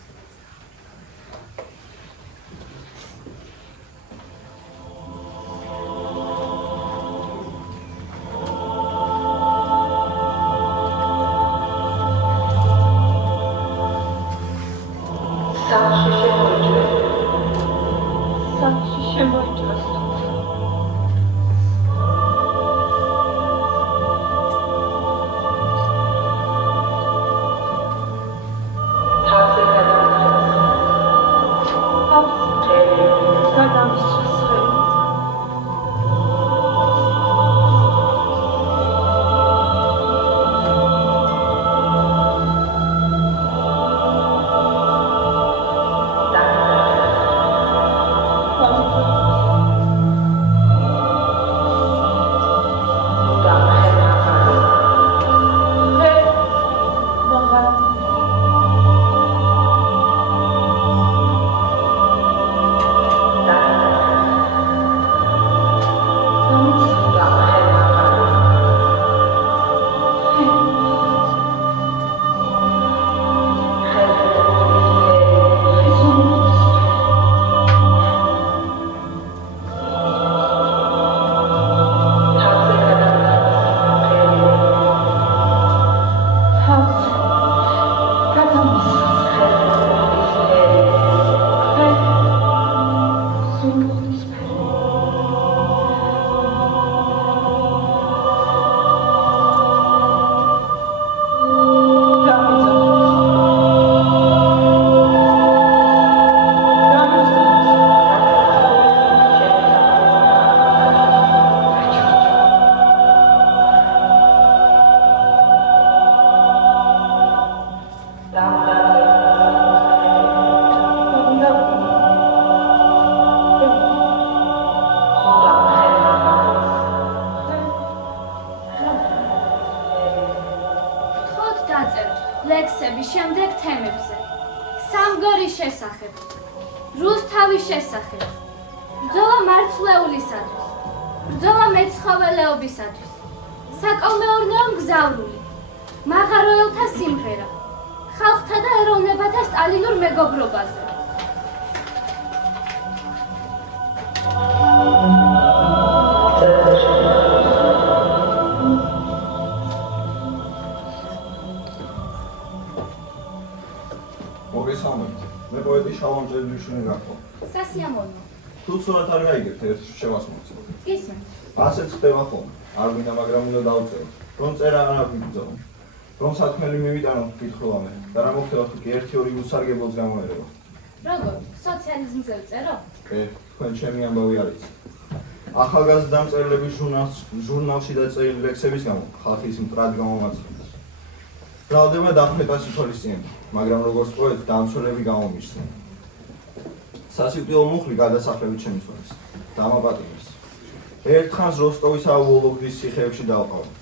სახლში შემოიჭრას. Thank you. ლექსების შემდეგ თემებზე. სამგორის შესახებ, რუსთავის შესახებ, ბრძოლა მარცვლეულისათვის, ბრძოლა მეცხოველეობისათვის, საკოლმეურნეო მგზავრული, მაღაროელთა სიმღერა, ხალხთა და ეროვნებათა სტალინურ მეგობრობაზე. მოგესალმებით. მე პოეტი შალომ ჭედლიშვილი გახვალ. სასიამოვნო. თუ სურათ არ გაიგებთ, ერთ შევასმოცებ. გისმენთ. ასეც ხდება ხოლმე. არ მინდა, მაგრამ უნდა დავწეროთ. რომ წერა არ ვიბრძოლო. რომ სათქმელი მივიტანოთ კითხულამდე და რა მოხდება თუ კი 1-2 უსარგებლოც გამოერევა. როგორ? სოციალიზმზე ვწერო? თქვენ ჩემი ამბავი არ იცით. ახალგაზრდა მწერლების ჟურნალში დაწერილი ლექსების გამო ხალხის მტრად გამომაცხადეს. ბრალდება დახმეტას ითვალისწინებდა, მაგრამ როგორც პოეტს დამცველები გამომისცემ. სასიკვდილო მუხლი გადასახლებით შემიცვალეს. დამაპატიმრეს. ერთხანს როსტოვის აულოგდის ციხეებში დავყავდა.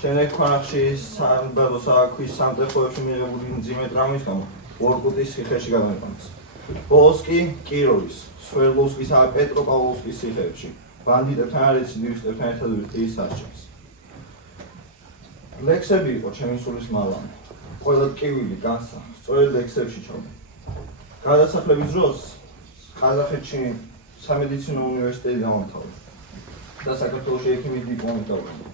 შემდეგ ქვანახში სამბადოსა-ქვის სამტრეხოებში მიღებული მძიმე ტრამვის გამო ვორკუტის ციხეში გამეყვანეს. ბოლოს კი კიროვის, სვერლოვსკის და პეტროპავლოვსკის ციხეებში ბანდიტებთან და რეციდივისტებთან ერთად ვიხდი სასჯელს. ლექსები იყო ჩემი სულის მალანი. ყველა ტკივილი განსა, სწორედ ლექსებში ჩავდა. გადასახლების დროს ყაზახეთში სამედიცინო უნივერსიტეტი დამამთავრა და საქართველოში ექიმის დიპლომით დავუყენე.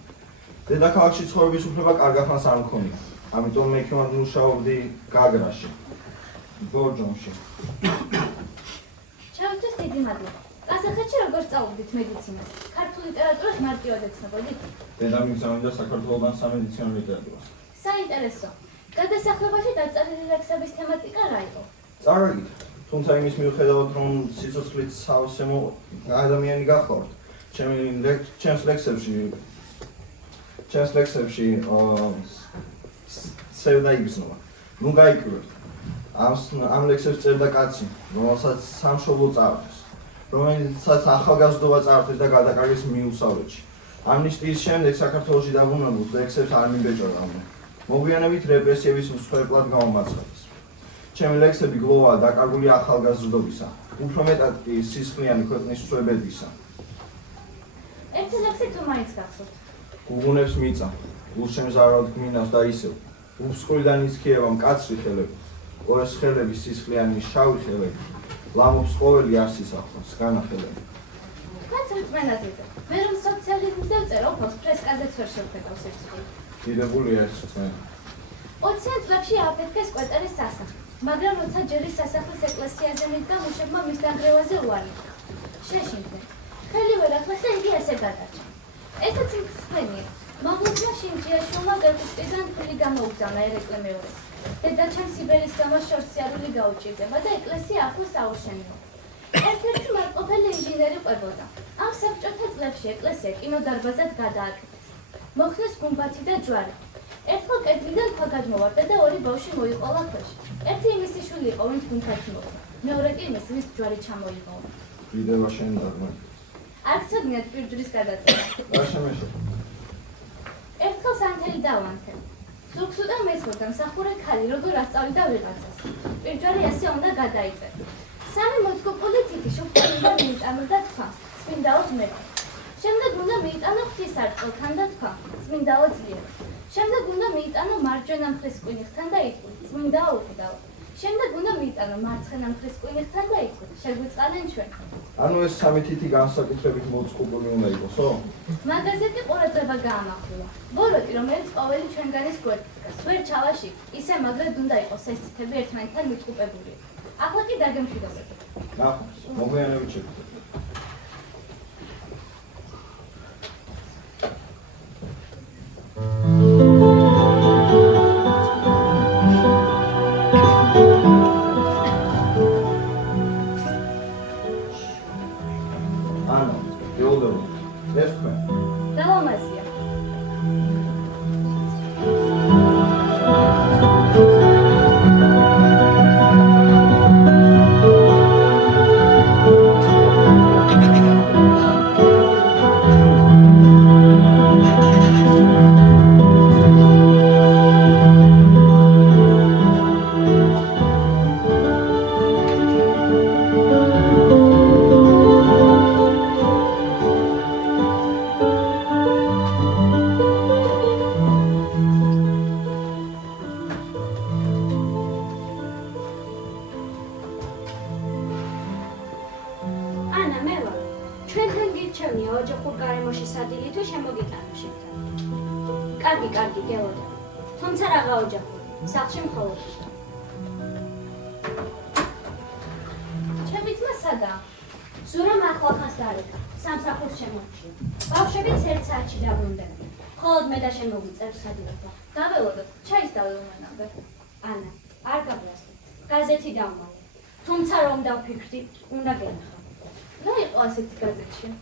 დედაქალაქში ცხოვრების უფლება კარგახანს არ მქონია. ამიტომ მე ექიმად მუშაობდი გაგრაში, ბორჯომში. ჩავისთვის დიდი მადლობა. ყაზახეთში როგორ სწავლობდით მედიცინას? ქართულ ლიტერატურას მარტივად ეცნობოდით? დედამ მიგზავნიდა საქართველოდან სამედიცინო ლიტერატურას. საინტერესო. გადასახლებაში დაწერილი ლექსების თემატიკა რა იყო? წარაგით, თუმცა იმის მიუხედავად, რომ სიცოცხლით სავსემო ადამიანი გახლავთ, ჩემს ლექსებში სევდა იგრძნობა. ნუ გაიკვირვებთ. ამ ლექსებს წერდა კაცი, რომელსაც სამშობლო წაართვეს, რომელსაც ახალგაზრდობა წაართვეს და გადაკარგეს მიუსავლეთში. ამნისტიის შემდეგ საქართველოში დაბრუნებულ ლექსებს არ მიბეჭოდა. მოგვიანებით რეპრესიების მსხვერპლად გამომაცხადეს. ჩემი ლექსები გლოვაა დაკარგული ახალგაზრდობისა, უფრო მეტად კი სისხლიანი ქვეყნის მშვენებისა. ერთი ლექსი თუ მაინც გახსოვთ? გუგუნებს მიწა, გულშემზარავად გმინავს და ისევ. უსყვილიდან იცქიება მკაცრი ხელები, ყურეს ხელები სისხლიანი შავი ხელები, ლამობს ყოველი არსის ახლოს, განახელები. თქვენს რწმენას იწევ. მე რომ სოციალიზმზე ვწერო, უფრო ფრესკაზეც ვერ შევხედავს ერთხელ. დიდებულია ეს რწმენა. 20-იან წლებში ააფეთქეს კვეტერის სასახლე, მაგრამ როცა ჯერის სასახლის ეკლესიაზე მიდგა, მუშებმა მის დანგრევაზე უარი თქვა. შეშინდნენ. ხელი ვერ ახლეს და იგი ესე გადარჩა. ესეც მწვენია. მამლუქმა შინჭიაშვილმა გერკუტიდან ფული გამოუგზავნა ერეკლე მეორეს. დედაჩემ სიბერის გამო შორსიარული გაუჭირდება და ეკლესია ახლოს აუშენიო. ერთ-ერთი მარტყოფელი ინჟინერი ყვებოდა. ამ საბჭოთა წლებში ეკლესია კინოდარბაზად გადააკეთეს. მოხდეს გუმბათი და ჯვარი. ერთხელ კედლიდან ქვა გადმოვარდა და ორი ბავშვი მოიყოლა ქვეშ. ერთი იმისი შვილი იყო, ვინც გუმბათი მოხდა. მეორე კი იმის, ვის ჯვარი ჩამოიღო. ბრიდება შენ დაგმა. არ ცოდნიათ პირჯვრის გადაწყვეტა. არ შემეშო. ერთხელ სანთელი დავანთე. ზოგს უდან მესხოდა მსახურე ქალი, როგორ ასწავლიდა ვიღაცას. პირჯვარი ასე უნდა გადაიწერა. სამი მოწყობილი თითი შუქთანიდან მიიტანო და თქვა, წმინდაოდ მეტი. შემდეგ უნდა მიიტანო ღვთისარწყელთან და თქვა, წმინდაო ძლიერ. შემდეგ უნდა მიიტანო მარჯვენა მხრის კვინიხთან და იტყვი, წმინდაო უკიდაო. შემდეგ უნდა მიიტანო მარცხენა მხრის კვინიხთან და იტყვი, შეგვიწყალენ ჩვენ. ანუ ეს სამი თითი განსაკუთრებით მოწყობილი უნდა იყოსო? მაგაზე კი ყურადღება გაამახვილა. ბოროტი, რომელიც ყოველი ჩვენგანის გვერდით დგას, ვერ ჩავაში, ისე მაგრად უნდა იყოს ეს თითები ერთმანეთთან მიტყუპებული. ახლა კი დაგემშვიდობებით. ნახოს, მოგვიანებით შევხვდებით. ანუ, გეოლოგია. ეს თქვენ. დალამაზია. ოჯახურ გარემოში სადილი თუ შემოგიტანო შეკთან. კარგი, გელოდა. თუმცა რაღა ოჯახური, სახლში მხოლოდ. ჩემი ძმა სადაა? ზურამ ახლახანს გარეკა, სამსახურს შემორჩია. ბავშვებიც ერთ საათში დაბრუნდნენ. მხოლოდ მე და შემოგვიწევს სადილობა. დაველოდოთ, ჩაის დაველმენამდე. ანა, არ გაბრაზდი. გაზეთი დავმალე. თუმცა რომ დავფიქრდი, უნდა გენახა. რა იყო ასეთი გაზეთში?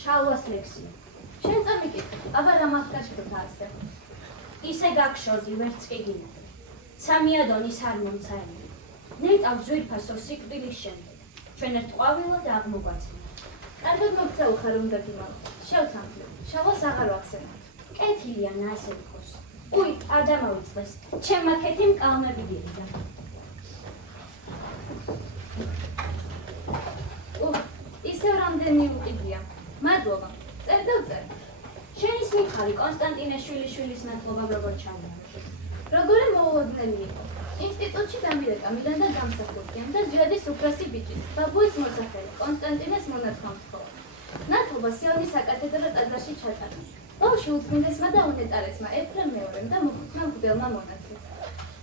შალვას ლექსია. შენ წამიკითხე, აბა რა მაგდაშფოთა ასე. ისე გაგშორდი, ვერც კი გინდა. სამიადონის არ მომცაენი. ნეტავ ძვირფასო სიკვდილის შემდეგ. ჩვენ ერთ ყვავილად აღმოგვაცნა. კარგად მოგწეულ ხარ უნდა გიმალ. შევთანხმდი, შალვას აღარ ვახსენებ. კეთილია ასე იყოს. უი, არ დამავიწყდეს. ჩემმა ქეთიმ კალმები გირდა. ისევ რამდენი უყიდია. მადლობა. წერ და წერ. შენის მიხარი კონსტანტინე შვილიშვილის ნათლობამ როგორ ჩავიარე. როგორი მოულოდნელი იყო. ინსტიტუტში დამირეკა მილან და გამსახურდიან და ზვიადის უფროსი ბიჭის, ბაბუის მოსახელი, კონსტანტინეს მონათქვამთხოვა. ნათლობა სიონის საკათედრო ტაძარში ჩატარა. ბავშვი უწმინდესმა და უნეტარესმა ეფრემ მეორემ და მოხუცმა მღვდელმა მონათლეს.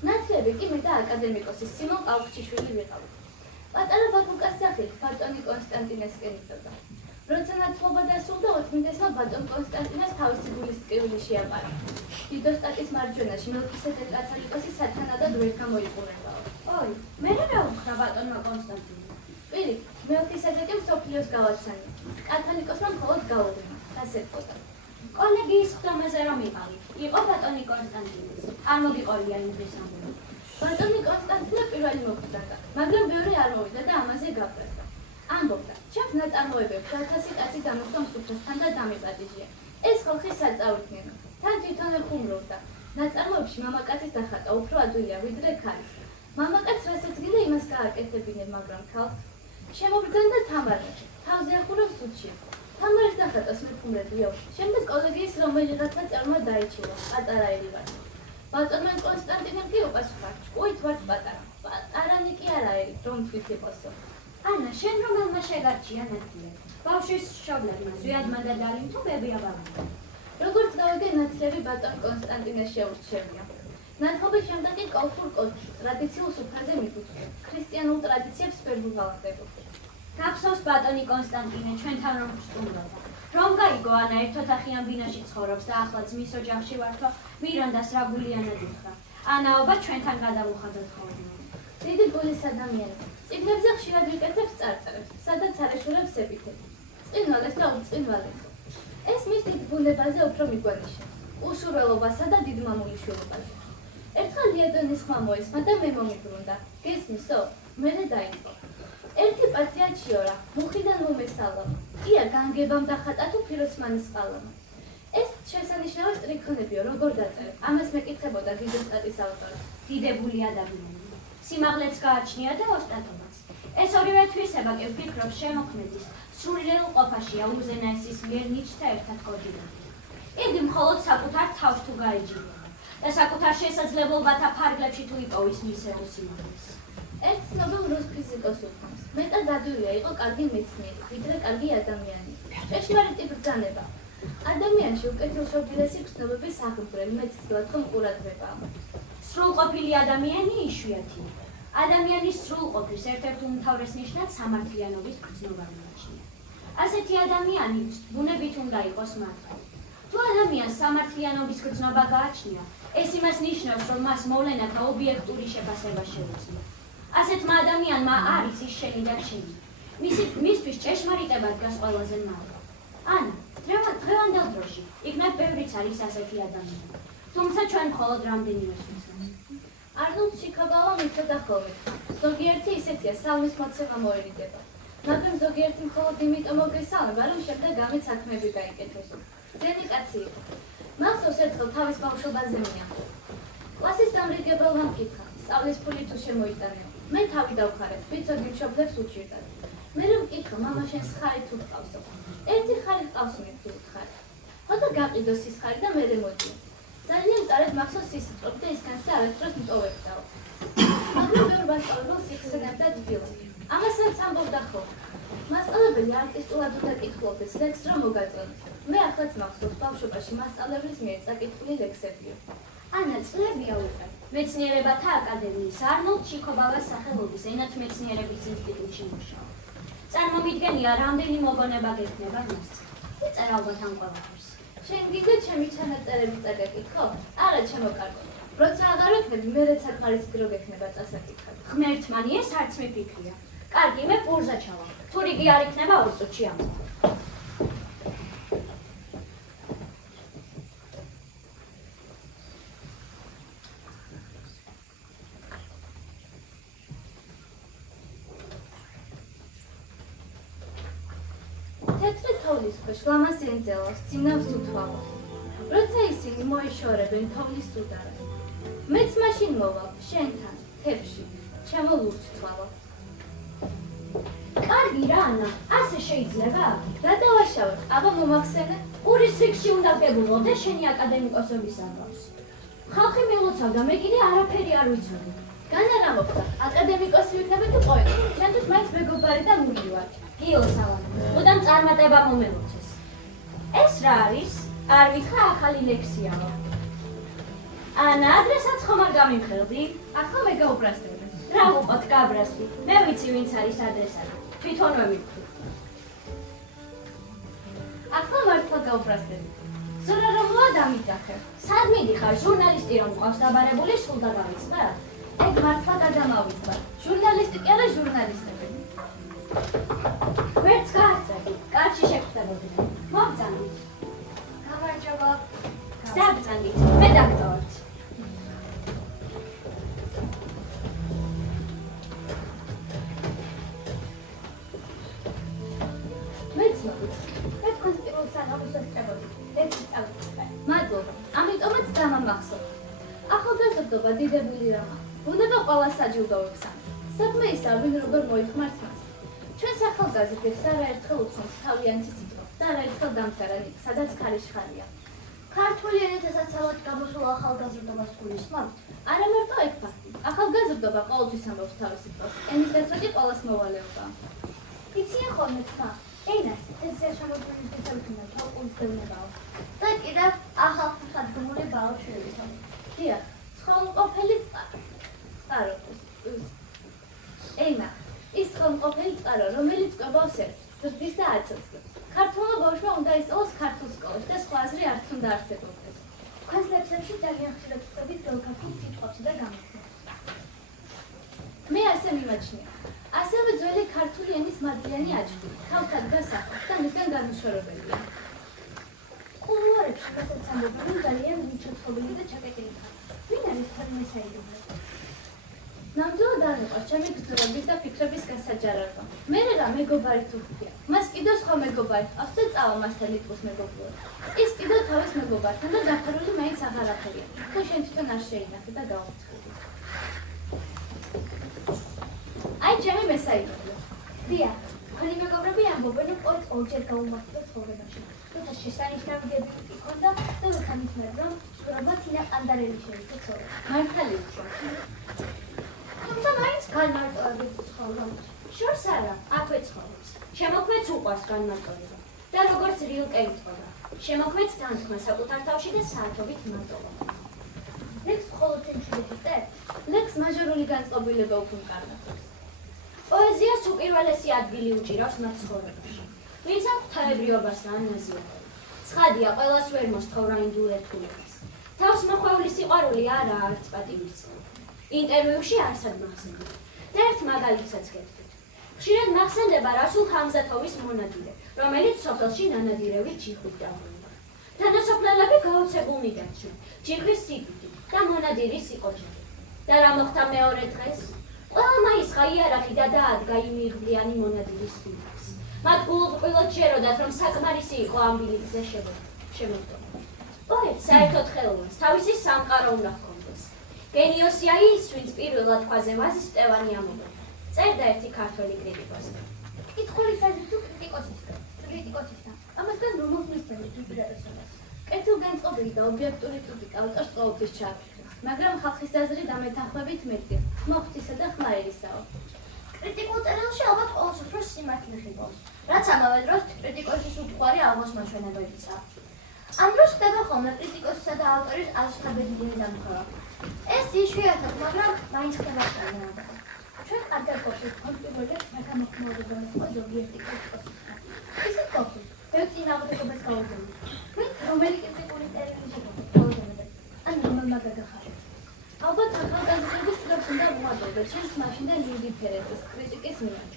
ნათლები კი მე და აკადემიკოსის სიმონ ყავჩიშვილი ვიყავით. პატარა ბაბუკას სახელით ბატონი კონსტანტინესკენ იწოდა. როცა ნათლობა დასრულდა, უწმინდესმა ბატონ კონსტანტინეს თავისი გულის ტკივილი შეაპარა. დიდოსტატის მარჯვენაში მელქისედეკ კათალიკოსი სათანადოდ ვერ გამოიყურებაო. ოი, მე რა უთხრა ბატონმა კონსტანტინემ? პირიქით, მელქისედეკი მსოფლიოს გავაცანია. კათალიკოსმა მხოლოდ გაუღიმა, დასეთყოდა. კოლეგიის ხდომაზე რომ იყავი, იყო ბატონი კონსტანტინეს. არ მოგიყოლია იმ დღის ამბები. ბატონი კონსტანტინე პირველი მოგზარდა, მაგრამ ბევრი არ მოვიდა და ამაზე გაბრაზდა. ამბობდა, ჩემს ნაწარმოებებს 1000 კაცი დამოსვამს უფროსთან და დამიპატიჟია. ეს ხალხი საწავრთნიო. თან თვითონ ეხუმრობდა. ნაწარმოებში მამაკაცის დახატა უფრო ადვილია ვიდრე ქალის. მამაკაც რასაც გინდა იმას გააკეთებინე, მაგრამ ქალს შემობრძანდა თამარი. თავზე ახურავს სუჩი. თამარის დახატას მეხუმრებიო. შემდეგ კოლეგიის რომელიღაცა წევრმა დაიჩილა, პატარა ელივანი. ბატონმა კონსტანტინემ კი უპასუხა, ჭკუით ვართ პატარა. პატარანი კი არა ერი, რომ თვით იყოსო. ანა, შენ რომელმა შეგარჩია ნათლია? ბავშვის მშობლებმა, ზვიადმა და დალიმ თუ ბებია-ბაბუა? როგორც გავიგე, ნათლები ბატონ კონსტანტინეს შეურჩევია. ნათლობის შემდეგ კი კოლხურ კოჭში, ტრადიციულ სუფრაზე მიგუძღვა. ქრისტიანულ ტრადიციებს ვერ ვუღალატებობ. გახსოვს ბატონი კონსტანტინე ჩვენთან რომ ვსტუმრობდა. რომ გაიგო ანა ერთოთახიან ბინაში ცხოვრობს და ახლა ძმის ოჯახში ვართო, მირანდას რა გულიანად უთხრა. ანაობა ჩვენთან გადავუხადოთ ხოლმე. დიდი გულის ადამიანი. წიგნებზე ხშირად ვიკეთებს წარწერებს, სადაც არეშურებს ეპითეტებს. წინვალეს და უწინვალეს. ეს მის დიდ ბუნებაზე უფრო მიგვანიშნებს. უშურველობასა და დიდმამულიშვილობაზე. ერთხელ დიადონის ხმა მოისმა და მე მომიბრუნდა. გესმისო? მერე დაიწყო. ერთი პაცია ჩიორა, მუხიდან მომესალამა. ია განგებამ დახატა თუ ფიროსმანის ყალამა. ეს შესანიშნავი სტრიქონებიო, როგორ დაწერე. ამას მეკითხებოდა დიდოსტატის ავტორი. დიდებული ადამიანი. სიმაღლეც გააჩნია და ოსტატობაც. ეს ორივე თვისება კი ვფიქრობ შემოქმედის სრულიად ყოფაშია უზენაესის მიერ ნიჩთა ერთად კოდირებული. იგი მხოლოდ საკუთარ თავს თუ გაეჯიბრება და საკუთარ შესაძლებლობათა ფარგლებში თუ იპოვის მისეულ სიმაღლეს. ერთ ცნობილ რუს ფიზიკოს უხმობს. მეტად ადვილია იყო კარგი მეცნიერი, ვიდრე კარგი ადამიანი. ჭეშმარიტი ბრძანება. ადამიანში უკეთილშობილესი გრძნობების აღძვრელი მეცდილად ხომ ყურადღებაა. სრულყოფილი ადამიანი იშვიათია. ადამიანის სრულყოფის ერთ-ერთ უმთავრეს ნიშნად სამართლიანობის გრძნობა მიაჩნია. ასეთი ადამიანი ბუნებით უნდა იყოს მართალი. თუ ადამიანს სამართლიანობის გრძნობა გააჩნია, ეს იმას ნიშნავს, რომ მას მოვლენათა ობიექტური შეფასება შეუძლია. ასეთმა ადამიანმა არის ის შენი და შენი. მისთვის ჭეშმარიტება დგას ყველაზე მალე. ანა, დღევანდელ დროში იქნებ ბევრიც არის ასეთი ადამიანი. თუმცა ჩვენ მხოლოდ რამდენიმეს ვიცნობთ. არნოლდ შიქაბავა მიცოდა ხოლმე. ზოგიერთი ისეთია, სალმის მოცემა მოერიდება. მაგრამ ზოგიერთი მხოლოდ იმიტომ მოგესალმება, რომ შემდეგ გამით საქმეები გაიკეთოს. ძენი კაცი იყო. მახსოვს ერთხელ თავის ბავშვობაზე მიამბო. კლასის დამრიგებელმა მკითხა, სწავლის ფული თუ შემოიტანეო. მე თავი დავხარებ, ვიცოდი მშობლებს უჭირდათ. მე რომ მკითხა, მამა შენს ხარი თუ ჰყავსო? ერთი ხარი ჰყავს მეთქი უთხარი. ხოდა გაყიდო სისხარი და მერე მოდიო. ძალიან წარედ მახსოვს სისწრაფე და ის განს და არასდროს მტოვებდაო. მაგრამ ბევრ მასწავლებელს იხსენებდა თბილად. ამასაც ამბობდა ხოლმე. მასწავლებელი არტისტულად უდაკითხულობდეს ლექსს, რომ მოგაწონოს. მე ახლაც მახსოვს ბავშვობაში მასწავლებლის მიერ წაკითხული ლექსებია. ანა წლებია უკვე. მეცნიერებათა აკადემიის არნოლდ ჩიქობავას სახელობის ენათმეცნიერების ინსტიტუტში მუშაობ. წარმომიდგენია, რამდენი მოგონება გექნება მას. იწერა ალბათ ამ ყველაფერს. შენ გიგო ჩემი ჩანაწერები წაგეკითხო? არა, ჩემო კარგო. როცა აღარ ვექნები, მე რეც არ ხარისხი დრო გექნება წასაკითხად. ღმერთმანი ეს არც მიფიქრია. კარგი, მე პურზა ჩავალ. თუ რიგი არ იქნება 2 წუთში ამბობ. თეთრი თოვლის ქვეშ ლამას ენძელავს, წინავს უთვალოს. როცა ისინი მოიშორებენ თოვლის უდარას. მეც მაშინ მოვალ, შენთან, თებში, ჩემო ლურჯ თვალო. კარგი რა ანა, ასე შეიძლება? რა დავაშავებ? აბა მომახსენე? ურის რიგში უნდა გებულობდე შენი აკადემიკოსობის ამბავს. ხალხი მილოცავდა, მე კიდე არაფერი არ ვიცოდი. განა რა მოხდა? აკადემიკოსი ვიქნები თუ პოეტი? შენთვის მაინც მეგობარი და მული ვარ. გიოცავ. უდან წარმატება მომელოცეს. ეს რა არის? არ ვითხრა ახალი ლექსიაო. ანა, ადრესაც ხომ არ გამიმხელდი? ახლა მე გაუბრასდები. რა უყოთ გაბრასდი? მე ვიცი ვინც არის ადრესატი. თვითონვე მივხვდი. ახლა მართლა გაუბრასდები. ზურა რომლა დამიძახე. სად მიდიხარ? ჟურნალისტი რომ ყავს დაბარებული სულ დაგავიწყდა? ეგ მართლა გადამავიწყდა. ჟურნალისტი კი არა, ჟურნალისტები. ვერც გააცადი. კარში შეგხვდებოდნენ. მოგწანდით. გამარჯობა. დაგწანდით. მე დაგტოვართ. მადლობა. ამიტომაც დამამახსოვთ. ახალგაზრდობა დიდებული რამა. ბუნება ყველა საჯილდოებს ამ. საქმე ისა, ვინ როგორ მოიხმარს მას. ჩვენს ახალგაზრდებს არაერთხელ უთქვამს თავიანთი სიტყვა და არაერთხელ დამწერა, სადაც ქარიშხალია. ქართული ენითასაც ალბათ გამოსულ ახალგაზრდობას გულისხმობთ? არა მარტო ეგ ფაქტი. ახალგაზრდობა ყოველთვის ამბობს თავის სიტყვას. ენის დაცვა ყველას მოვალეობაა. იციან ხოლმე თქმა, ენას ეს შემოგვიყვება თვითონ თავკურსდევნებაო. და კიდევ ახალგაზრდული ბავშვებიო. დიახ, ცხოველმყოფელი წყარო. ენა, ის ცხოველმყოფელი წყარო, რომელიც კვებავს ერთს, ზრდის და აცოცხლებს. ქართულმა ბავშვმა უნდა ისწავლოს ქართულ სკოლაში და სხვა აზრი არც უნდა არსებობდეს. თქვენს ლექსებში ძალიან ხშირად ვხვდებით ძველ ქართულ სიტყვებსა და გამოთქმებს. მე ასე მიმაჩნია. ასევე ძველი ქართული ენის მადლიანი აჩქი, თავსად გასახლავს და მისგან განუშორებელია. კულუარებში გასაცნობები რომ ძალიან მიჩოცხლობილი და ჩაკეტილი ხარ. ვინ არის თქვენი საიდუმლო? ნამდვილად არ მიყვარს ჩემი გრძნობის და ფიქრების გასაჯარება. მე რა მეგობარი თუ ხდია. მას კიდევ სხვა მეგობარი ჰყავს და წავა მასთან ლიტვის მეგობრულად. ის კიდევ თავის მეგობართან და დაფარული მაინც აღარაფერია. თუ შენ თვითონ არ შეინახე და გავუცხოდი. აი ჩემი მესაიდუმლო. დიახ, თქვენი მეგობრები ამბობენ, რომ პოეტს ორჯერ გაუმართლა ცხოვრებაში. როცა შესანიშნავი დებიუტი ჰქონდა და როცა მისმენ რომ შურობა თინა ყანდარელი შეიქმნა ცხოვრება. მართალი უშვა. თუმცა მაინც განმარტოებით ცხოვრობ. შორს არა, აქვე ცხოვრობს. შემოქმედს უყვარს განმარტოება. და როგორც rilke იტყოდა, შემოქმედს თანხმა საკუთარ თავში და საათობით მარტოობა. ლექს მხოლოდ ცენტრში ვიწერ? ლექს მაჟორული განწყობილება უფრო მკარნახობს. პოეზიას უპირველესი ადგილი უჭირავს მათ ცხოვრებაში. ვინც აქვს თავებრიობასთან ნაზიარები. ცხადია, ყველას ვერ მოსთხოვ რა ინდულერტულებას. თავს მოხვეული სიყვარული არა არც პატივისცემა. ინტერვიუში არსად მახსენდება. და ერთ მაგალითსაც გეტყვით. ხშირად მახსენდება რასულ ხამზათოვის მონადირე, რომელიც სოფელში ნანადირევით ჯიხვით დაბრუნდა. თანასოფლელები გაოცებულნი დარჩნენ, ჯიხვის სიკვდით და მონადირის სიყოჭით. და რა მოხდა მეორე დღეს? ყველამ აისხა იარაღი და დაადგა იმ იღბლიანი მონადირის ფინეთს. მათ გულუბრყვილოდ შეეროდათ, რომ საკმარისი იყო ამ ბილიკზე შემოგდომა. პოეტს საერთოდ ხელოვნას თავისი სამყარო უნდა ჰქონდეს. გენიოსია ის, ვინც პირველად ქვაზე ვაზის მტევანი ამობოდა. წერდა ერთი ქართველი კრიტიკოსი. კითხული საერთოდ თუ კრიტიკოსისთან. ამასთან რომელ მისცემთ უპირატესობას? კეთილგანწყობილი და ობიექტური კრიტიკა ავტორს ყოველთვის ჩააფიქრა. მაგრამ ხალხის აზრი დამეთანხმებით მეტია, მოხდისა და ხმარერისაო. კრიტიკულ წერილში ალბათ ყოველს უფრო სიმართლე ხიბავს, რაც ამავე დროს კრიტიკოსის უთხარი აღმოს მაჩვენებებიცაა. ამ დროს ხდება ხოლმე კრიტიკოსისა და ავტორის აზრთაბეჭდილი დამხობა. ეს იშვიათად, მაგრამ მაინც ხდება ხოლმე. ჩვენ კარგად გვაქვს კონკრეტულად საგამოხმაურებელი იყო ზოგიერთი კრიტიკოსისგან. ისიც გვაქვს, ბევრ წინააღმდეგობას გაუძლებს. ვინც რომელი კრიტიკული წერილი შეგვიძლია, ან რომელმა გაგახარეთ. ალბათ ახალგაზრდების წრებს უნდა მოაწყობდეთ ჩვენს მაშინდან დიდი ფერეთის კრიტიკის მიმართ.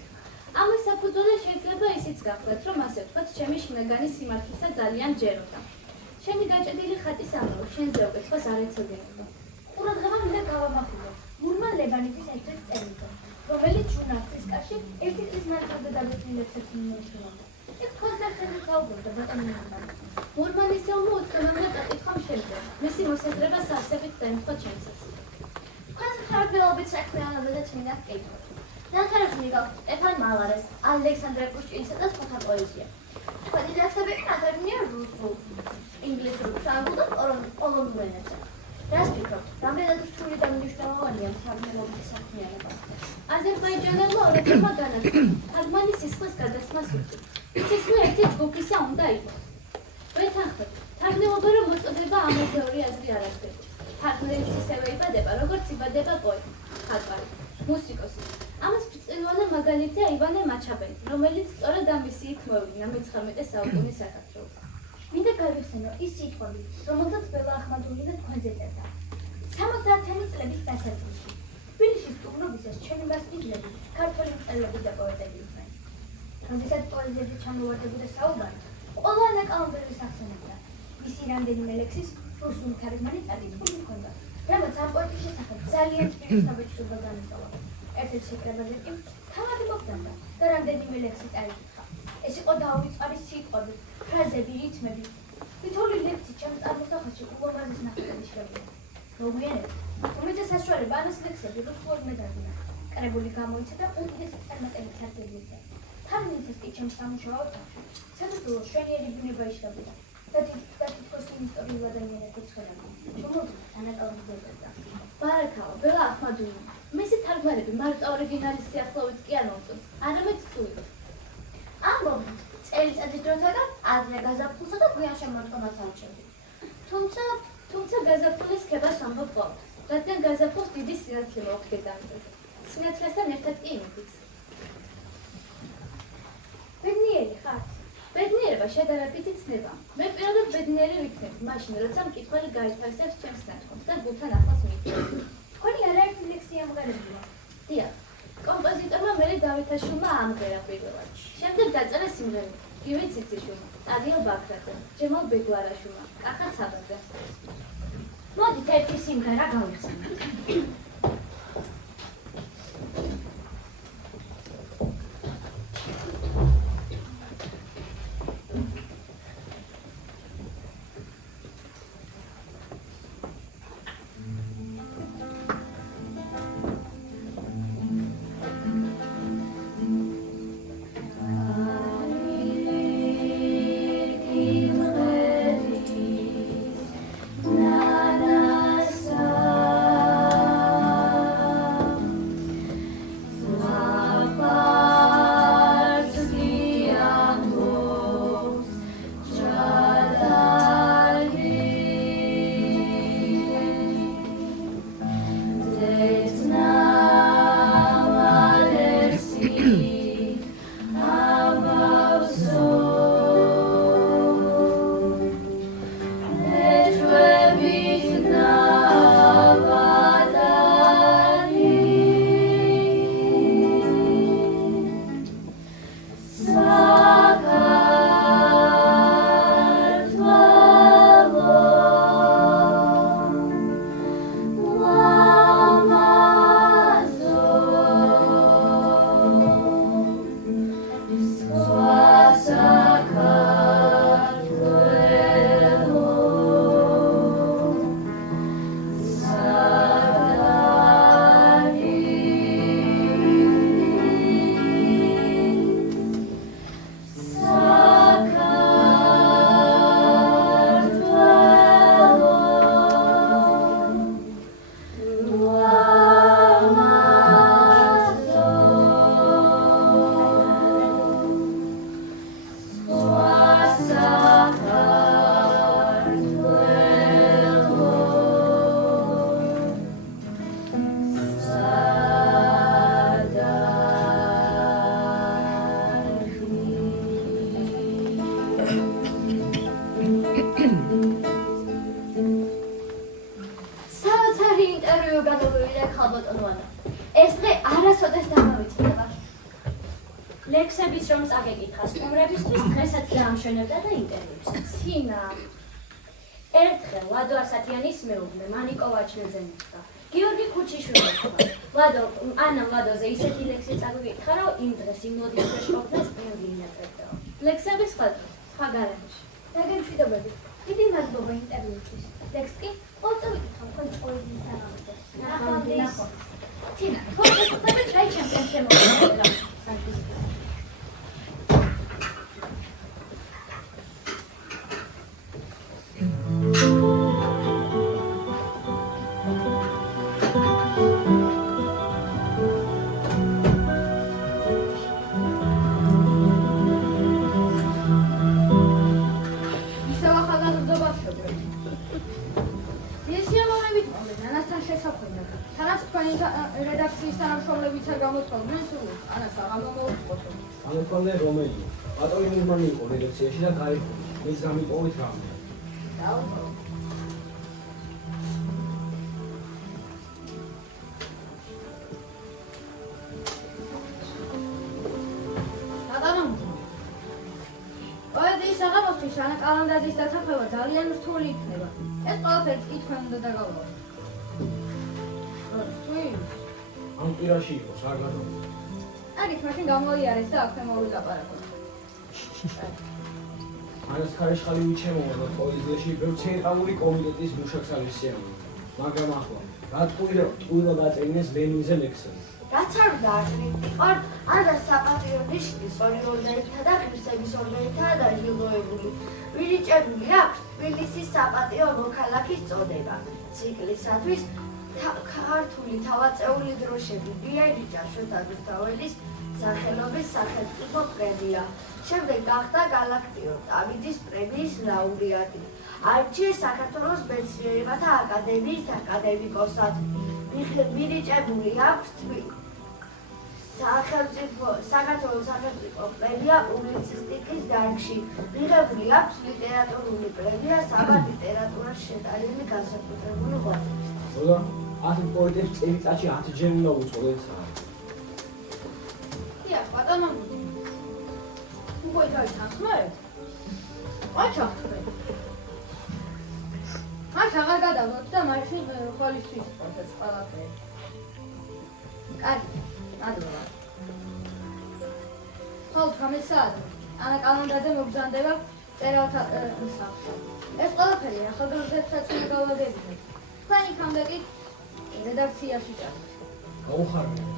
ამის საფუძველზე შეიძლება ისიც გახლდეთ, რომ ასე ვთქვათ, ჩემი შინაგანი სიმართლისა ძალიან ჯეროდა. შენი გაჭედილი ხატის ამბავი, შენზე უკეთებას არ ეცოდინებდა. ყურადღება მინდა გავამახვილო მურმა ლებანიძის ერთ-ერთ წერილზე, რომელიც ჟურნალისტის კარში ერთი წლის მანძილზე დაბეჭდილ ლექსებს მიეშველოდა. იქ თვალსაჩინო საუბრობდა ბატონი. მურმანისელმა უცნობმა წაკითხამ შემიძლია, მისი მოსაზრება სავსებით დაემთხვა ჩემსაც. თქვენს მხარდაჭერით საქმიანობა და წმინდა კითხვა. ნათარგმნი გაქვთ სტეფან მალარეს, ალექსანდრე პუშკინსა და სხვათა პოეზია. თქვენი ლექსები ნათარგმნია რუსულ, ინგლისურ, ფრანგულ და პოლონურ ენებზე. რას ფიქრობთ, რამდენად რთული და მნიშვნელოვანია მთარგმნელობის საქმიანობა? აზერბაიჯანელმა ორექმა განაცხადა, თარგმანის სისხლის გადასმას უწევს. სისხლი ერთი ჯგუფისა უნდა იყოს. ვეთანხმდით, თარგმნელობა რომ მოწოდება ამაზე ორი აზრი არ არსებობს. თარგმნელი ისევე იბადება, როგორც იბადება პოეტი, მხატვარი, მუსიკოსი. ამას ბრწყინვალე მაგალითია ივანე მაჩაბელი, რომელიც სწორედ ამისი იქ მოვიდნენ მე-19 საუკუნის საქართველოს. მინდა გავიხსენო ის სიტყვები, რომელსაც ბელა ახმადულინა თქვენზე წერდა. 70-იანი წლების დასაწყისში თბილისის სტუმრობისას ჩემი მასპინძლები ქართველი მწერლები და პოეტები იყვნენ. როდესაც პოეზიაზე ჩამოვარდებოდა საუბარი, ყველა ანაკალონდელის ახსენებდა. მისი რამდენიმე ლექსის რუსული თარგმანი წაკითხული ჰქონდა, რამაც ამ პოეტის შესახებ ძალიან თბილი საბეჭდობა განისწავლა. ერთ-ერთ შეკრებაზე კი თავად მოგზაურდა და რამდენიმე ლექსი წაიკითხა. ეს იყო დაუვიწყარი სიტყვები, ფრაზები, რითმები. თითოეული ლექსი ჩემს წარმოსახაში ულამაზეს ნახევარი შეგვიძლია. მოგვიანებით, უმეტეს საშუალება ამის ლექსები რუსულად მედარგმნა. კრებული გამოიცა და უდიდესი წარმატებით სარგებლობდა. თარგმნისას კი ჩემს სამუშაო ოთახში საქართველოს მშვენიერი ბუნება იშლებოდა და თითქოს იმ ისტორიულ ადამიანებს ეცხოვრებოდა. შემოგვიწყდა ანაკალონდელებდა. ბარაქაო, ბელა ახმადულინა. მისი თარგმანები მარტო ორიგინალის სიახლოვით კი არ მომწონს, არამედ სულით. ამბობთ, წელიწადის დროთაგან ადრე გაზაფხულსა და გვიან შემოდგომას არჩევდით. თუმცა გაზაფხულის ქებას ამბობ ყოველთვის, რადგან გაზაფხულს დიდი სინათლე მოუხდება ამაზე. სინათლესთან ერთად კი იმედიც. ბედნიერი ხართ? ბედნიერება შედარებით იცნება. მე პირადად ბედნიერი ვიქნები, მაშინ როცა მკითხველი გაითვალისებს ჩემს ნათქვამს და გულთან ახლოს მიიწევს. თქვენი არაერთი ლექსი ამღერებულა. დიახ, კომპოზიტორმა მერე დავითაშვილმა ამღერა პირველად. შემდეგ დაწერა სიმღერები გივი ციციშვილმა, ტადიელ ბაქრაძემ, ჯემალ ბეგლარაშვილმა, კახა ცაბაძე. მოდით ერთი სიმღერა გავიხსენოთ. Na na sa ხალბატონოანა. ეს დღე არასოდეს დამავიწყდება. ლექსების რომ წაგეკითხა სტუმრებისთვის, დღესაც დაამშვენებდა და ინტერვიუსაც. თინა. ერთხელ ლადო ასათიანის მეუღლე მანიკო ვაჩნაძე მიხვდა. გიორგი ქუჩიშვილი ეთქვა. ანამ ლადოზე ისეთი ლექსი წაგეკითხა, რომ იმ დღეს იმ მოდის ქვეშ ყოფნა წმინდი ინატრებდა. ლექსები სხვა გარემოში. დაგემშვიდობებით. დიდი მადლობა ინტერვიუთვის. ლექს კი ყოველწევი ვიკითხავ თქვენს პოეზიის საღამოზე. ნახვამდის. თინა, თქვენ გეცდებით რაი ჩემთან შემოგვიყვება. რედაქციის თანამშრომლებიც არ გამოწყობდნენ სულს, ანას აღარ მოუწყობთ. ამოწმე რომელია? ბატონი მურმანი იყო რედაქციაში და გაიხო. მეც გამიპოვეთ რამე. პოეზიის საღამოსთვის ანა კალანდაძის დათანხმება ძალიან რთული იქნება. ეს ყველაფერი თქვენ უნდა დაგავლოთ. ამ პირაში იყო საგადო. არით მაშინ გამოიარეს და აქვე მოვილაპარაკოთ. ანას ქარიშხალი ვიჩემოვა პოეზიაში ბევრ ცენტრალური კომიტეტის მუშაკს არის შეამო. მაგრამ ახლა რა ტყუილა დაწერინეს ლენინზე ლექსები. რაც არ დაარსი, ორ არა საპატიო ნიშნის ორდენითა და ღირსების ორდენითა დაჯილდოებული. მინიჭებული აქვს თბილისის საპატიო მოქალაქის წოდება. ციკლისათვის ქართული თავაწეული დროშები ბიალიჭა შოთა რუსთაველის სახელობის სახელმწიფო პრემია. შემდეგ გახდა გალაქტიო დავიდის პრემიის ლაურეატი. არჩიეს საქართველოს მეცნიერებათა აკადემიის აკადემიკოსად. მინიჭებული აქვს საქართველოს სახელმწიფო პრემია პუბლიცისტიკის დარგში. მიღებული აქვს ლიტერატურული პრემია საბა ლიტერატურაში შეტანილი განსაკუთრებული ღვაწლისთვის. როდა ასეთ პოეტებს წელიწადში 10 ჯერ უნდა უწყობდეს. დიახ, ბატონო. უგოი დავთანხმეთ? აი ჩახტეთ. მაშ აღარ გადავლოთ და მაშინ ხოლისთვის იყოს ეს ყველაფერი. კარგი, მადლობა. ხოლ 15 საათი ანა კალანდაძე მოგზანდება წერალთა სახლში. ეს ყველაფერი ახალგაზრდებსაც უნდა გავაგებინოთ. თქვენ იქამდე კი რედაქციაში წავით. გაუხარია.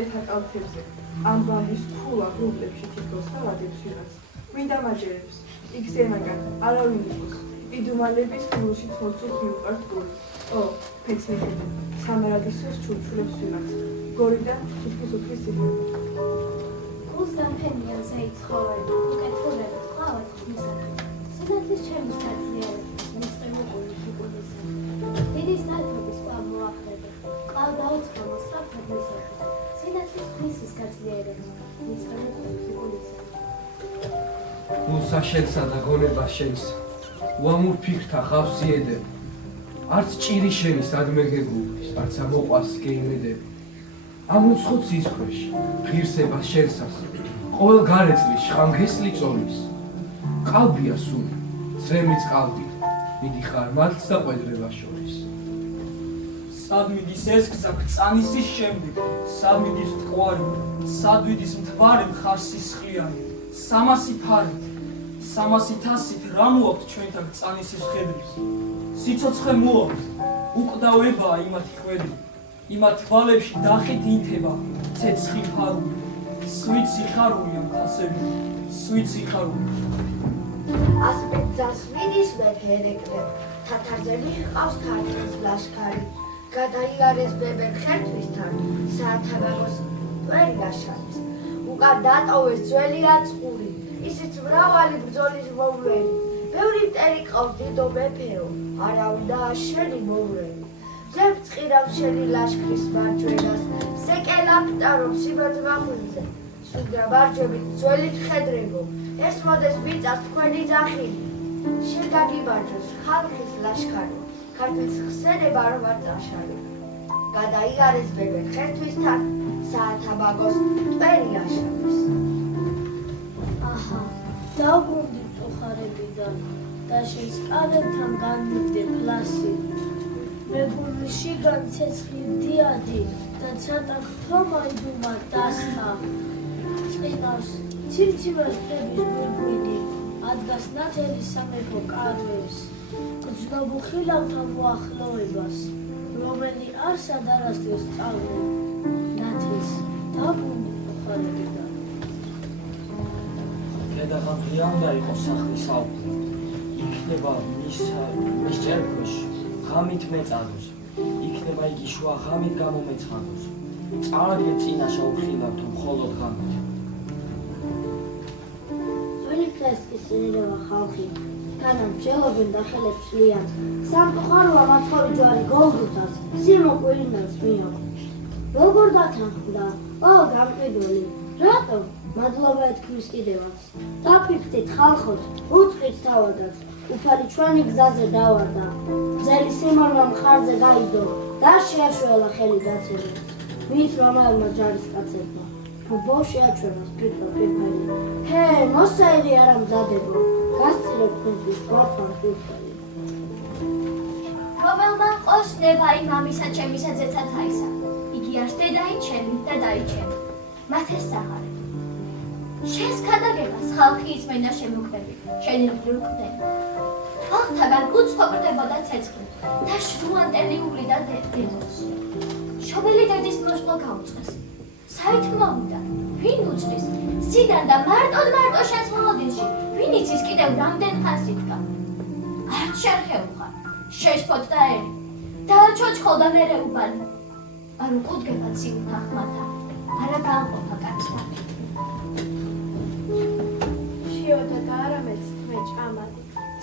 ეთაკალთებზე ამბამის ქულა გრუბლებში თითქოს და ვადებს ვიღაც მინდა მაჯერებს იქ ზემაგან არავინ იყოს იდუმალების გულში თორცუხ მიუყვართ გული ო ფეცნიხები სამარადისოს ჩურჩულებს ვიღაც გორიდან თითქოს უფლის სიგარები გულს დამფენიან საიცხოვარი უკეთურება ყავად ხმისაკაც სინათლის ჩემი საძლიერება მიწყება პოლიტიკურისა. დიდის ნათობის კვლავ მოახერხე. კვლავ დაუწყო სწრაფად მისაღები. სინათლის ფისის გაძლიერება მიწყება პოლიტიკურისა. გულსა შენსა და გონება შენს უამურ ფიქრთა ხავს იედებ. არც ჭირი შენი სადმე გეგულის, არც ამოყვას გეიმედები. ამ უცხო ცის ქვეშ ღირსებას შენსას ყოველ გარეწლის შხამგესლი წონის. ყალბია სული, წრემლიც ყალბი, მიდიხარ მათს და ყვედრება შორის. სად მიდის ეს გზა გწანისის შემდეგ, სად მიდის მტკვარი, სად მიდის მთვარე მხარ სისხლიანი, 300 ფარით, 300 თასით რა მოაქვთ ჩვენთან გწანისის ხედრის? სიცოცხლე მოაქვთ, უკვდავებაა იმათი ხვედრი, იმათ თვალებში დახით ინთება ცეცხლი ფარული, სვით სიხარული ამ თასები, სვით სიხარული. ასპეთ ძას მიდის მეფერეკრებ, თათარზე მიჰყავს ქართლის ლაშქარი, გადაიარეს ბებერ ხერთვისთან, საათაბაგოს მტვერი აშანის, უკან დატოვეს ძველი აწყური, ისიც მრავალი ბრძოლის მოვლენი, ბევრი მტერი ყავს დიდო მეფეო, არავინ დააშენი მოვლენი. ძებ წყირავს შენი ლაშქრის მარჯვენას, სეკელაპტარო სიმათ მახვილზე, სუდა მარჯვებით ძველი მხედრებო, ეს მოდეს მიწას თქვენი ძახილი. შენ გაგიბაჯოს ხალხის ლაშქარო, ქართლის ხსენება რომ არ წაშარო. გადაიარეს ბებერ ხერთვისთან, საათაბაგოს მტვერი აშანის. აჰა, დავბრუნდი წუხარებიდან და შენს კალენთან განმივდე ფლასი. მეგრული შიგან ცეცხლი დიადი და ცატა ხთომა იდუმა დასთა. წინავს ცილცილას ფების გვირგვინი, ადგას ნათელი სამეფო კარვებს, გრძნობ ხილავთა მოახლოებას, რომელი არსად არასდროს სწავლე, ნათელს დაბრუნდი წუხარებიდან. გადაღამრია უნდა იყოს სახლის ალყა. იქნება მის ჭერქვეშ ღამით მეწადოს. იქნება იგი შუა ღამით გამომეცხადოს. წარადგე წინაშა უხილავთო მხოლოდ ღამით. ძველი ფლესკის სინერევა ხალხი, განამჯელობენ და ხელებს ლიან. სამყაროა მათხოვი ჯვარი გოლგოთას, სიმოკვირინას მიაქვს. როგორ დათანხმდა, ო გამყიდული, რატომ? მადლობა ეთქმის კიდევაც. დაფიქრდით ხალხოთ, უწყით თავადაც, უფალი ჩვენი გზაზე დავარდა. გზელი სიმარმა მხარზე გაიდო და შეაშველა ხელი დაცემის. მით რომაელმა ჯარისკაცებმა, ბო შეაჩვენას ფიქრო ფიქარი. ჰე, მოსაერი არა მზადებო, გასწირებ თქვენთვის გვართან ფიქარი. რომელმა ყოს ნება იმ მამისა ჩემისა ზეცად აისა. იგი არც დედაი ჩემი და დაი ჩემი. მათ ეს საყარე. შენს ქადაგებას ხალხი ისმენა შემოქმები, შენი მგრძნობა. თვალთაგან უცხობრდებოდა ცეცხლი და შრუანტელი უვლიდა დედოს. შობელი დედის მოსყვა გაუწყეს. საით მოვიდა, ვინ უწყის? სიდან და მარტო შენს მოლოდინში, ვინ იცის კიდევ რამდენ ხანს იდგა? არც შერხეუხარ, შეშფოთ და ერი, დააჩოჩხო და მერე უბანი. არ უკუდგება ციუთა ხმათა, არა გაანყოფა კაცთან. შიოდა და არამეც თმე ჭამად,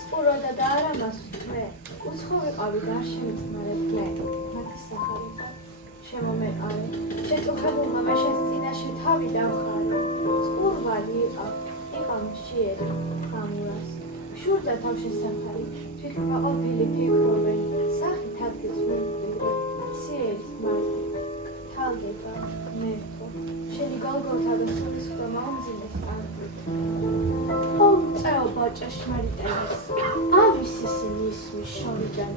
წყუროდა და არამას თმე, უცხო ვიყავი და არ შემეწმარებ მე, მათი სახალიფა, შემომეყარე, შეწუხებულმა მე შენს წინაშე თავი დამხარე, წყურვალი იყავ მშიერი, გამურას, შურდა თავშესაფარი, თვითმა ყოფილი ფიქრობენ, სახით ადგილს მემკვიდრე, ციერის მარტი, თალდება, მერთო, შენი გალგოთა და სულისხდომა უმძიმეს კარგით. წეობა ჭეშმარიტების, ავისისი მისმის შორიდან,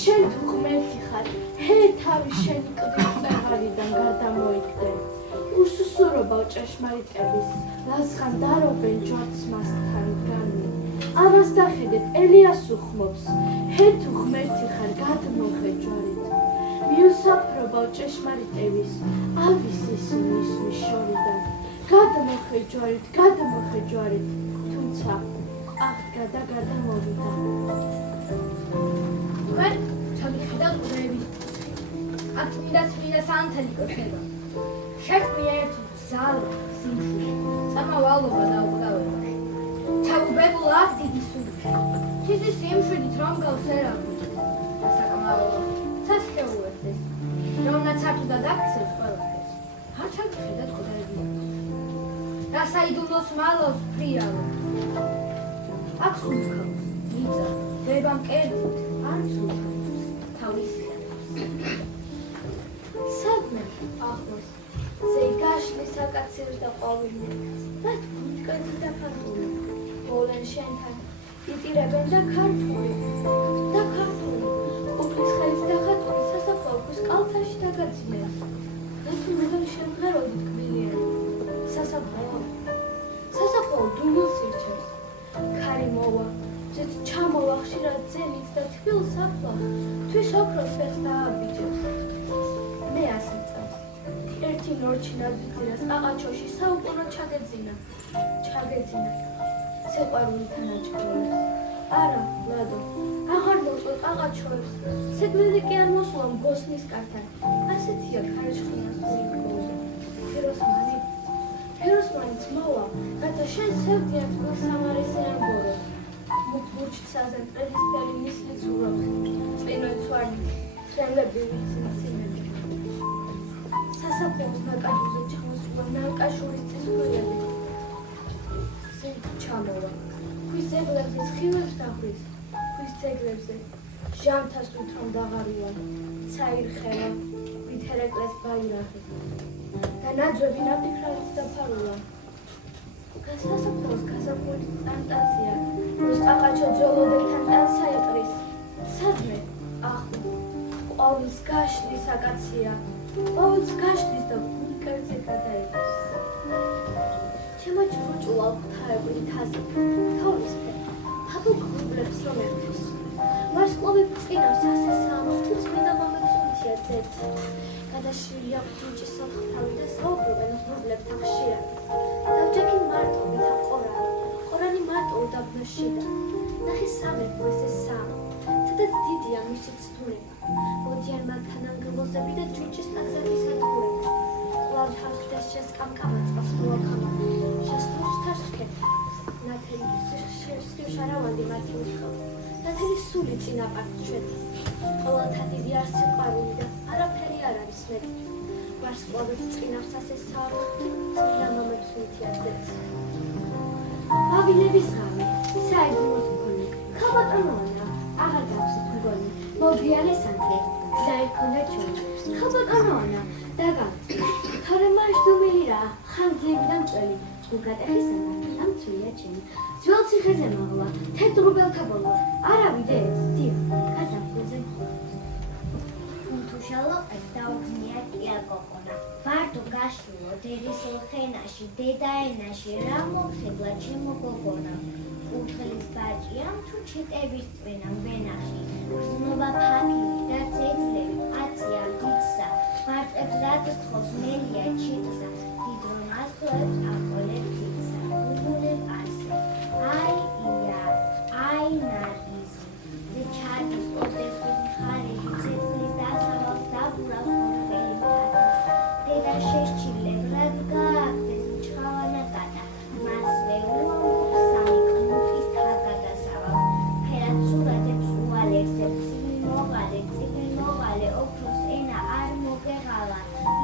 შენ თუ ღმერთი ხარ, ჰე თავი შენი კლდის წეღარიდან გარდამოიგდე. უსუსურობა ჭეშმარიტების, ლაზღან დარობენ ჯვარც მასთან გრანი. ამას დახედეთ, ელიას უხმობს, ჰე თუ ღმერთი ხარ, გადმოხე ჯვარით. მიუსაფრობა ჭეშმარიტების, ავისისი მისმის შორიდან, გადმოხე ჯვარით, თუმცა აღდგა და გადამოვიდა. თქვენ ჩამიხედავთ ყურეების აქ წმინდა საანთელი კოჩება. შექმნია ერთი ძალა, სიმშვიდე, წამავალობა და უკვდავება. ჩაგუბებულა აქ დიდი სული. თითის იმშვიდით რომ გავს ერაყი. დასაკმაველო. სასხეულებს რომაც ართუდა დაქცევს ყველაფერს. არ ჩაგხედათ ყდები. რა საიდუმლოს მალავს ფრიალო. აქ სულთქავს. იწა. დებამ კერდით. არ სულთქავს. თავისი სადმე ახლოს ზეგაშლის აკაცებს და ყვავილნებს მათ გულკაცი და ქართული ბოლენ შენთან იტირებენ და ქართული უფლის ხელით და ხატული სასაფლაოქოს კალთაში დაგაძინეს რატომ მაგალ შემღეროდით კბილიანი სასაფლაო დუმილს ირჩევს ქარი მოვა ზეც ჩამოვა ხშირად ძენით და თბილ საფლავს თვის ოქროს ფეხს დააბიჯებს მე ასე წავს ერთი ნორჩი ნაძვიძირას ყაყაჩოში საუკუნო ჩაგეძინა სიყვარული თანაჩქროლებს არა ლადო აღარ მოწყვეტ ყაყაჩოებს სეგმელი კი არ მოსულა მგოსნის კართან ასეთია ქარიშხლიან სული ფიროსმანიც მოვა რათა შენ სევდიან თბილ სამარესიან ბოროს მუქბურჩით საზემტრედის ფერი ნისლიც ურობს წინოიც ვარდი თრელები ვიცინცინები სასაფლაოს ნაკადუზე ჩამოსულა ნალკაშურის წისქვილები ჩამოვა ქვის ძეგლებზე სხივებს დაღვრის ქვის ძეგლებზე ჟამთას უთრომ დაღარუან ცაირხელა ვითერეკლეს ბაირაღი და ნაძვები ნაფიქრალიც დაფარულან სასაფლაოს გაზაფხულის წამტაცია როს ყაყაჩო ძოლოდებთან ტანსა იყრის სადმე ახლო ყვავილს გაშლის აკაცია ყვავილს გაშლის და გულკერძე გადაიღეს ჩემო ჭურჭულა ღვთაებრი თაზე თოვლისფერ ფაფუკ ღრუბლებს რომ ერთვის მას ყვავებ წინავს ასე საამო თუ წმინდა მამებს უთია ძეც გადაშლილი აქვს ჭურჭის ოთხთავი და საუბრობენ ღრუბლებთან ხშირად დავჯექი მარტოვი და ყორანი მარტოვი დაბნოს შიდა ნახე სამეფო ესე საამო სადაც დიდია მისი ცდურება მოდიან მათთან ანგელოზები და ჭურჭის ტაძარი სადგურება ყლავ თავს და შესკამკამა წყალს მოაქამა შესტურს თაშქე ნათელი შარავანდი მათი უსწო ნათელი სული წინაპართ ჩვენი ყოველთა დიდი არ სიყვარული და არაფერი არ არის მეტი ვარსკვლავით წინავს ასე საერთოდ წმინდა მამებს უთიაძებს ყვავილების ღამე საიდუმლოს მქონე ქალბატონოა აღარ გაქვს მგონი მოგრიანეს ანთლებს გზა იქონდა ჩვენი ქალბატონოა დაგავწი თორემ მარშ დუმილი რა ხანძიები და მწველი გულგატეხისანა დამცვია ჩემი ძველ ციხეზე მაღლა თეთრუბელთა ბოლო არავიდე დიო გაზაფხულზე თუშალო დაუგზნია კიაკოყონა ვარდო გაშულო დედის ხენაში დედაენაში რა მოხებლა ჩემო გოგონა უთხლის ბაჭია თუ ჩიტების წვენამ ვენახში გზნობა ფაქილი და ძეძლები აცია გიცსა ვარტებს რადს თხოვს მელია ჩიტსა დიდრონ ასოებს აკოლებ ფიცსა უგულებ ასე აი ია აი ნარგიზი ზე ჩარგის ოდესის მხარეში ძეძლის დასავალს დაბურავს ხელი თათის დედა შეშჩილებ რად გააგდეს ჩხავანა კატა მას ვეულობ სამი კნუპის თაგადასავალს ფერად სურათებს უალერსებს წიგნი მოვალე ოქროს ენა არ მოგეღალა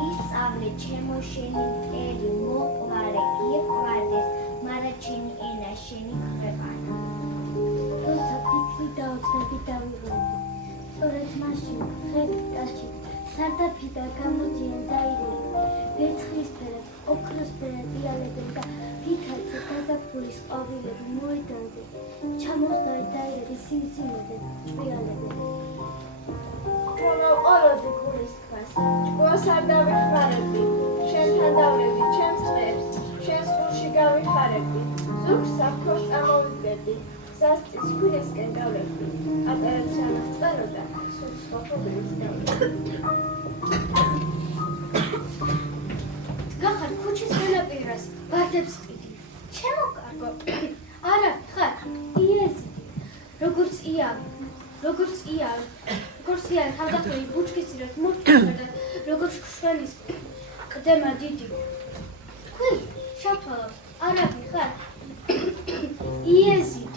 ისწავლე ჩემო შენი მტერი მოყვარე იყვარდეს მარა ჩემი ენა შენი ქვეყანა როცა ფიქრი დაოცნები დავიღალდი სწორედ მაშინ ხედით ტაში სარდაფიდან გამოდიან დაირები ვერცხლისფერად ოქროსფერად იალებენ და ვითარცა გაზაფხულის ყვავილები მოედანზე ჩამოსდარი დაირები სიმსიმეზე ჭვიალებენ მომაყოლოდი გულის ქვას ჭკუას არ დავიხმარებდი შენთან დავრევდი ჩემს წნებს შენს ხურში გავიხარებდი ზურგს საფქოს წამოვიძებდი სასწის ქვილისკენ დავრევდი ატარაც რამაც წეროდა სულ სხვა პრობლემის დავრევდი გახარ ქუჩის განაპირას ვარდებს ყიდი ჩემო კარგო არა ხარ იეზიდი როგორც იარ თავდახველი ბუჩქისირად მოწვევა და როგორც შვენის ყდემა დიდი თქვი შავთვალო არაბი ხარ იეზიდი.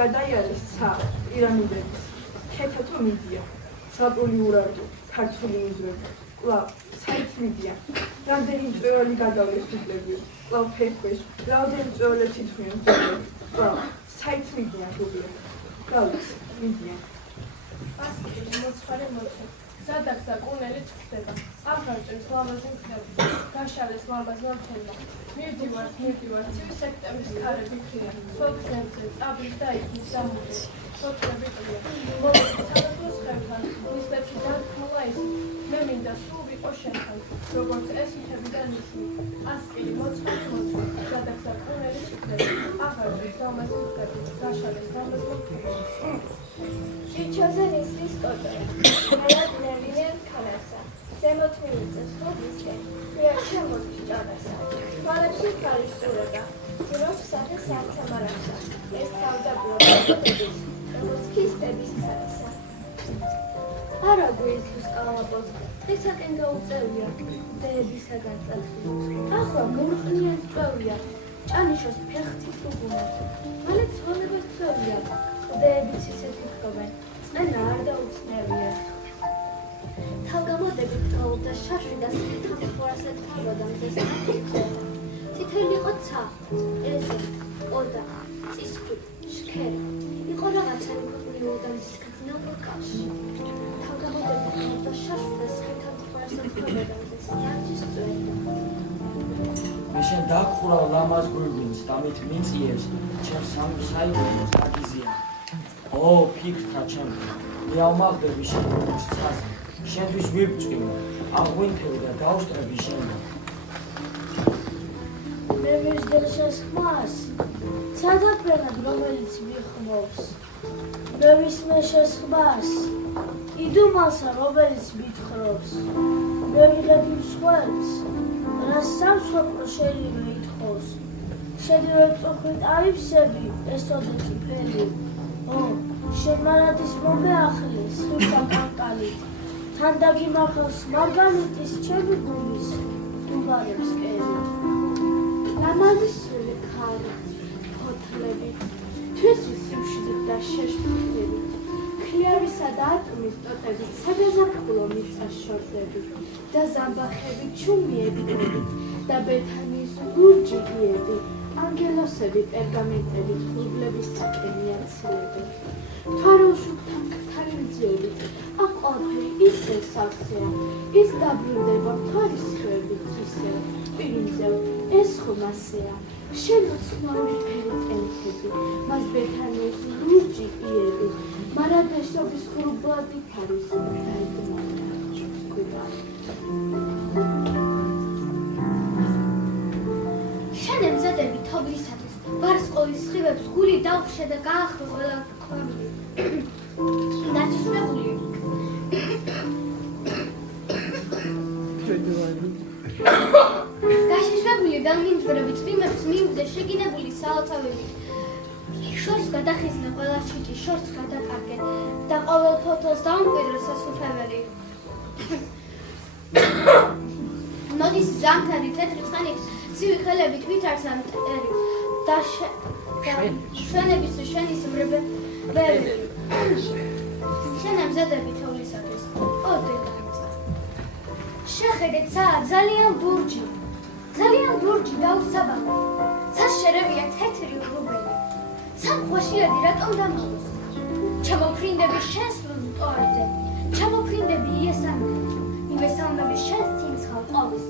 გადაიარეს ცა პირამიდების, ხეთა თუ მიდია, საპრული ურარტო, ქართული მიზრები, კვლავ საით მიდია, რამდენი მწვევალი გადავლეს უბლები, კვლავ ფერქვეშ, რამდენი მწვევალი თითქმის მწვევალი, კვლავ საით მიდიან უბლები, კვლავ მიდიან. ასკილი მოცხარე მოცხე, სადაგზა კუნელი წხდება, აღარწევს ლამაზი მხრები, გაშალეს ლამაზ ნორჩენდა. მივდივარ, ცივი სექტემბრის ქარები ხია, სულ გზებზე, წაბლის და იქნის დამუხი, სოთლები ყრია. მოვედი სადაფოს ხერხან, ნისლებში დარქმულა ისიც, მე მინდა სულ ვიყო შენთან, როგორც ეს მთებიდან ისმი. ასკილი მოცხარე მოცხე, სადაგზა კუნელი წხდება, აღარწევს ლამაზი მხრები, გაშალეს ლამაზ ნორჩენდა. ჭიჩოზე ნისლის კოჭოა, მელად ნელინერ ქალასა, ზემოთ მივიწეს ხობისკენ, ქვია შემოდის ჭადასა. თვალებში ქალის წურება, ძროს სახეს არცამარახსა, ეს თავდაბლობა ხոտების, როგორც ქისტების ქალისა. არა გვეითლოს კალაპოც, დღისაკენ გაუწევია, დეებისაგან წელხი. ახლა მურყნიან წვევია, ჭანიშოს ფეხთით უგუნავს, მალე ცვალებას წვევია, დეებიც ისეთი ხობენ, წენა არ დაუცნევია. თავგამოდებით წაულდა შაშვი და სიტყვასეთ თავოდა მზეს წევა. წითელი იყო ცა, ეზო, ყოდა, წისქვი, შქერი. იყო რაღაცა მკვდრი უდანზის კაცნაყო კაში. თავგამოდებით წაულდა შაშვი და სიტყვასეთ თავოდა მზეს წევა. მე შენ დაგხურავ ლამაზ გვირგვინს და მით მიწიებს, ჩემ საიდუმლოს დაგიზია. ო, ფიქრთა ჩემო, მე ავმაღლები შენ როგორც ცაზე. შენთვის ვიბჭვინო, აღვინთები და დავსტრები შენო. მე ვისდელ შესხმას, ცადაფრენად რომელიც მიხმობს. მე ვისმე შესხმას, იდუმალსა რომელიც მითხრობს. მე ვიღებ იმ სხვებს, რას სამსხვერპლო შეიძლება ითხოვს. შედივებ წუხით აივსები, ესოდე წიფელი. ო, შენ მარადის მომეახლის, ხილთა კანკალით. თან დაგიმახავს მარგალიტის ჩემი გულის, დუბარებს კერი. ლამაზი სული ქარი, ფოთლები, თვისის სიმშვიდით და შეშფრებით, ქლიავისა და ატმის ტოტებით, საგაზაფხულო მიწას შორდებით და ზამბახები ჩუმიები და ბეთანის ლურჯიგიები ანგელოსები პერგამენტებით ღრუბლების საკენიან ცილები თვალშუქთან ქალიმძიებით აქ ყველაფერი ისე სავსეა ის დაბრუნდება მთვარის ხეებით ისე პირიმზე ეს ხომასეა შენოცნაური ფერიტელქები მას ბეთანის ლურჯიგიები მარადესობის ღრუბლადი ფარის შენ ემზადები თოვლისათვის ვარსკვლავის სხივებს გული დაუხშე და გაახრო ყველა კვამლი დაშიშვლებული ველმინჯვრები წვიმებს მიუძე შეგინებული საოცავებით შორს გადახიზნა ყველა ჩიტი შორს გადაკარგე და ყოველ ფოთოლს დაუმკვიდრო სასუფეველი მოდის ზამთარი თეთრი ცხენით ცივი ხელებით ვითარცა მტერი და შვენების შენის მრბელი შენ ემზადები თოვლისათვის ო დედამიწა შეხედეთ ძალიან ლურჯი დაუსაბამო ცას შერევია თეთრი ღრუბელი სამხვაშიადი რატომ დამალოს ჩამოფრინდები შენს მტოარზე ჩამოფრინდები ივესალმები შენს ცინცხალ ყოვის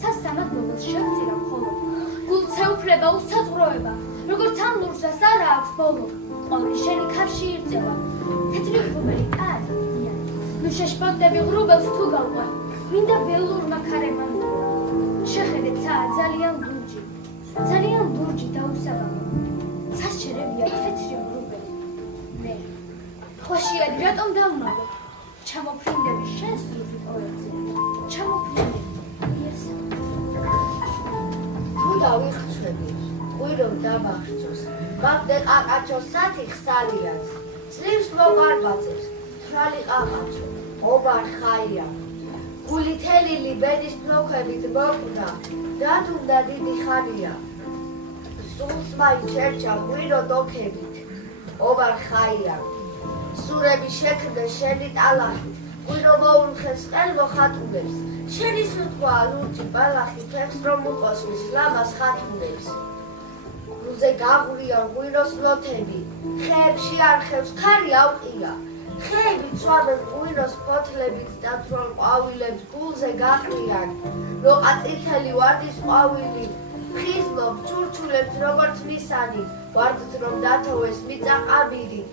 ცას სამაგდობელს შევწირა მხოლოდ გულცეუფლება უსაზღვროება როგორც ამ ლურჯას არა აქვს ბოლო ყოველი შენი ქარში ირწევა თეთრი ღრუბელი კაცია ნუ შეშფოთდები ღრუბელს თუ გავყარ მინდა ველურმა ქარებამ შეხედეთ ძალიან ლურჯი დაუსაბამო ცას შერევია თეთრი ღრუბელი მე ხოშიადი რატომ დავმალო ჩამოფრინდები შენს ლურჯზე ჩამოფრინდები თუ დავიხსვები ყვირომ დავახსოვს მაგდე ყაყაჩოს სათი ხსალიას წლივს მოკარბაცებს თრალი ყაყაჩო ობარ ხაია გული თელილი ბედის ფლოქებით მოკვდა დათუნდა დიდი ხანია სულს მაიჩერჩა ღვირო დოქებით ობარ ხაია სურები შექმნე შენი ტალახით ღვირო მოულხეს ყელ მოხატუნებს შენი სიტყვა ლურჯი ბალახი ფეხს რომ უყოსმის ლამას ხატუნებს გულზე გაღვრია ღვიროს ლოთები ხეებში არხევს ქარი ავყია ხეები ცვამენ ღვინოს ფოთლებით და თრონ ყვავილებს გულზე გაყრიან როყა წითელი ვარდის ყვავილი ხიზლობს ჩურჩულებს როგორც მისანი ვარდთ რომ დათოვეს მიწა ყაბილი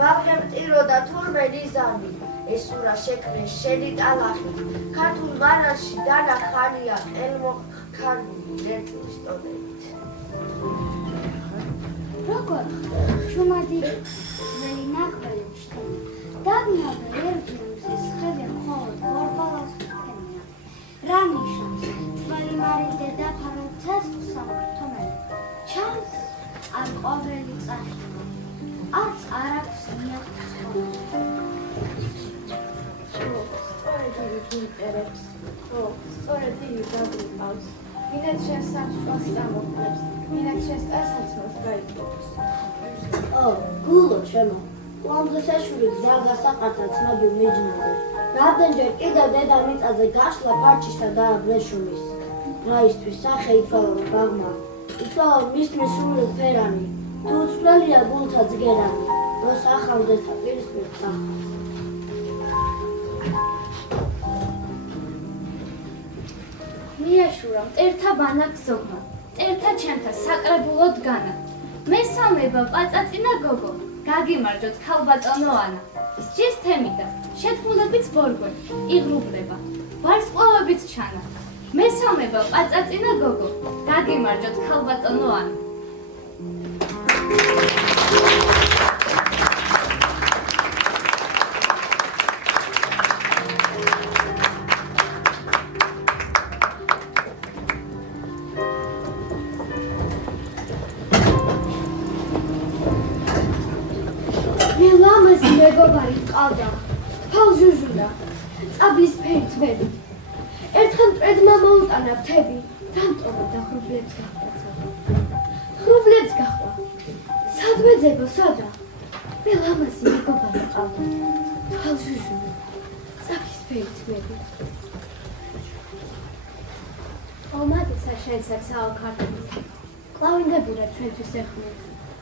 ბაღემტირო და თურმე ნიზამი ესურა შექმნეს შენი ტალახით ქართულ მანარში დანა ხანია ყელმოხქარული ლერწმის ტონებით როგორ შუმადი ძველი ნახველი შტენი დაგნავდა ერგიმსის ხელი მხოლოდ ბორბალას ხენია რა ნიშნავს ძველი მარიდე და ფაროცას სამართომელი ჩანს არ ყოველი წაშინა არც არ აქვს მიაქვს სწორედ ვინტერებს სწორედ იგი დაგვიყავს ვინაც შენს სამშობლოს წამოყენებს ვინაც შენს ტანსაცმელს გაიგებს ო გულო ჩემო ლამზე შეშური გზა გასაყარდა ცნობილ მიჯნაზე რამდენჯერ კიდევ დედამიწაზე გაშლა ფარჩისა და ბრეშუმის რაისთვის სახე იცვალა ბაღმა იცვალა მისმის სული ფერანი თუ უცვლელია გულთა ძგერანი როს ახალდეთა პირისპირ ხახა მიაშურა მტერთა ბანაკ ზოგმა მტერთა ჩემთა საკრებულოდ განა მესამება პაწაწინა გოგო გაგიმარჯოთ ქალბატონო ანა სჯის თემიდა შეთქმულებიც ბორგვე იღრუბლება ვარსკვლავებით ჩანა მესამება პაწაწინა გოგო გაგიმარჯოთ ქალბატონო ანა მეგობარი ყავდა ფალჟუჟულა წაბლის ფერი თმებით ერთხელ მტრედმა მოუტანა ფრთები დამტოვა და ხრუბლებს გახვა სადმე ძებო სადა მე ლამაზი მეგობარი ყავდა ფალჟუჟულა წაბლის თვით. ომადისა შენსაცაო ქართული. კლავინდებურა ჩვენთვის ეხმით.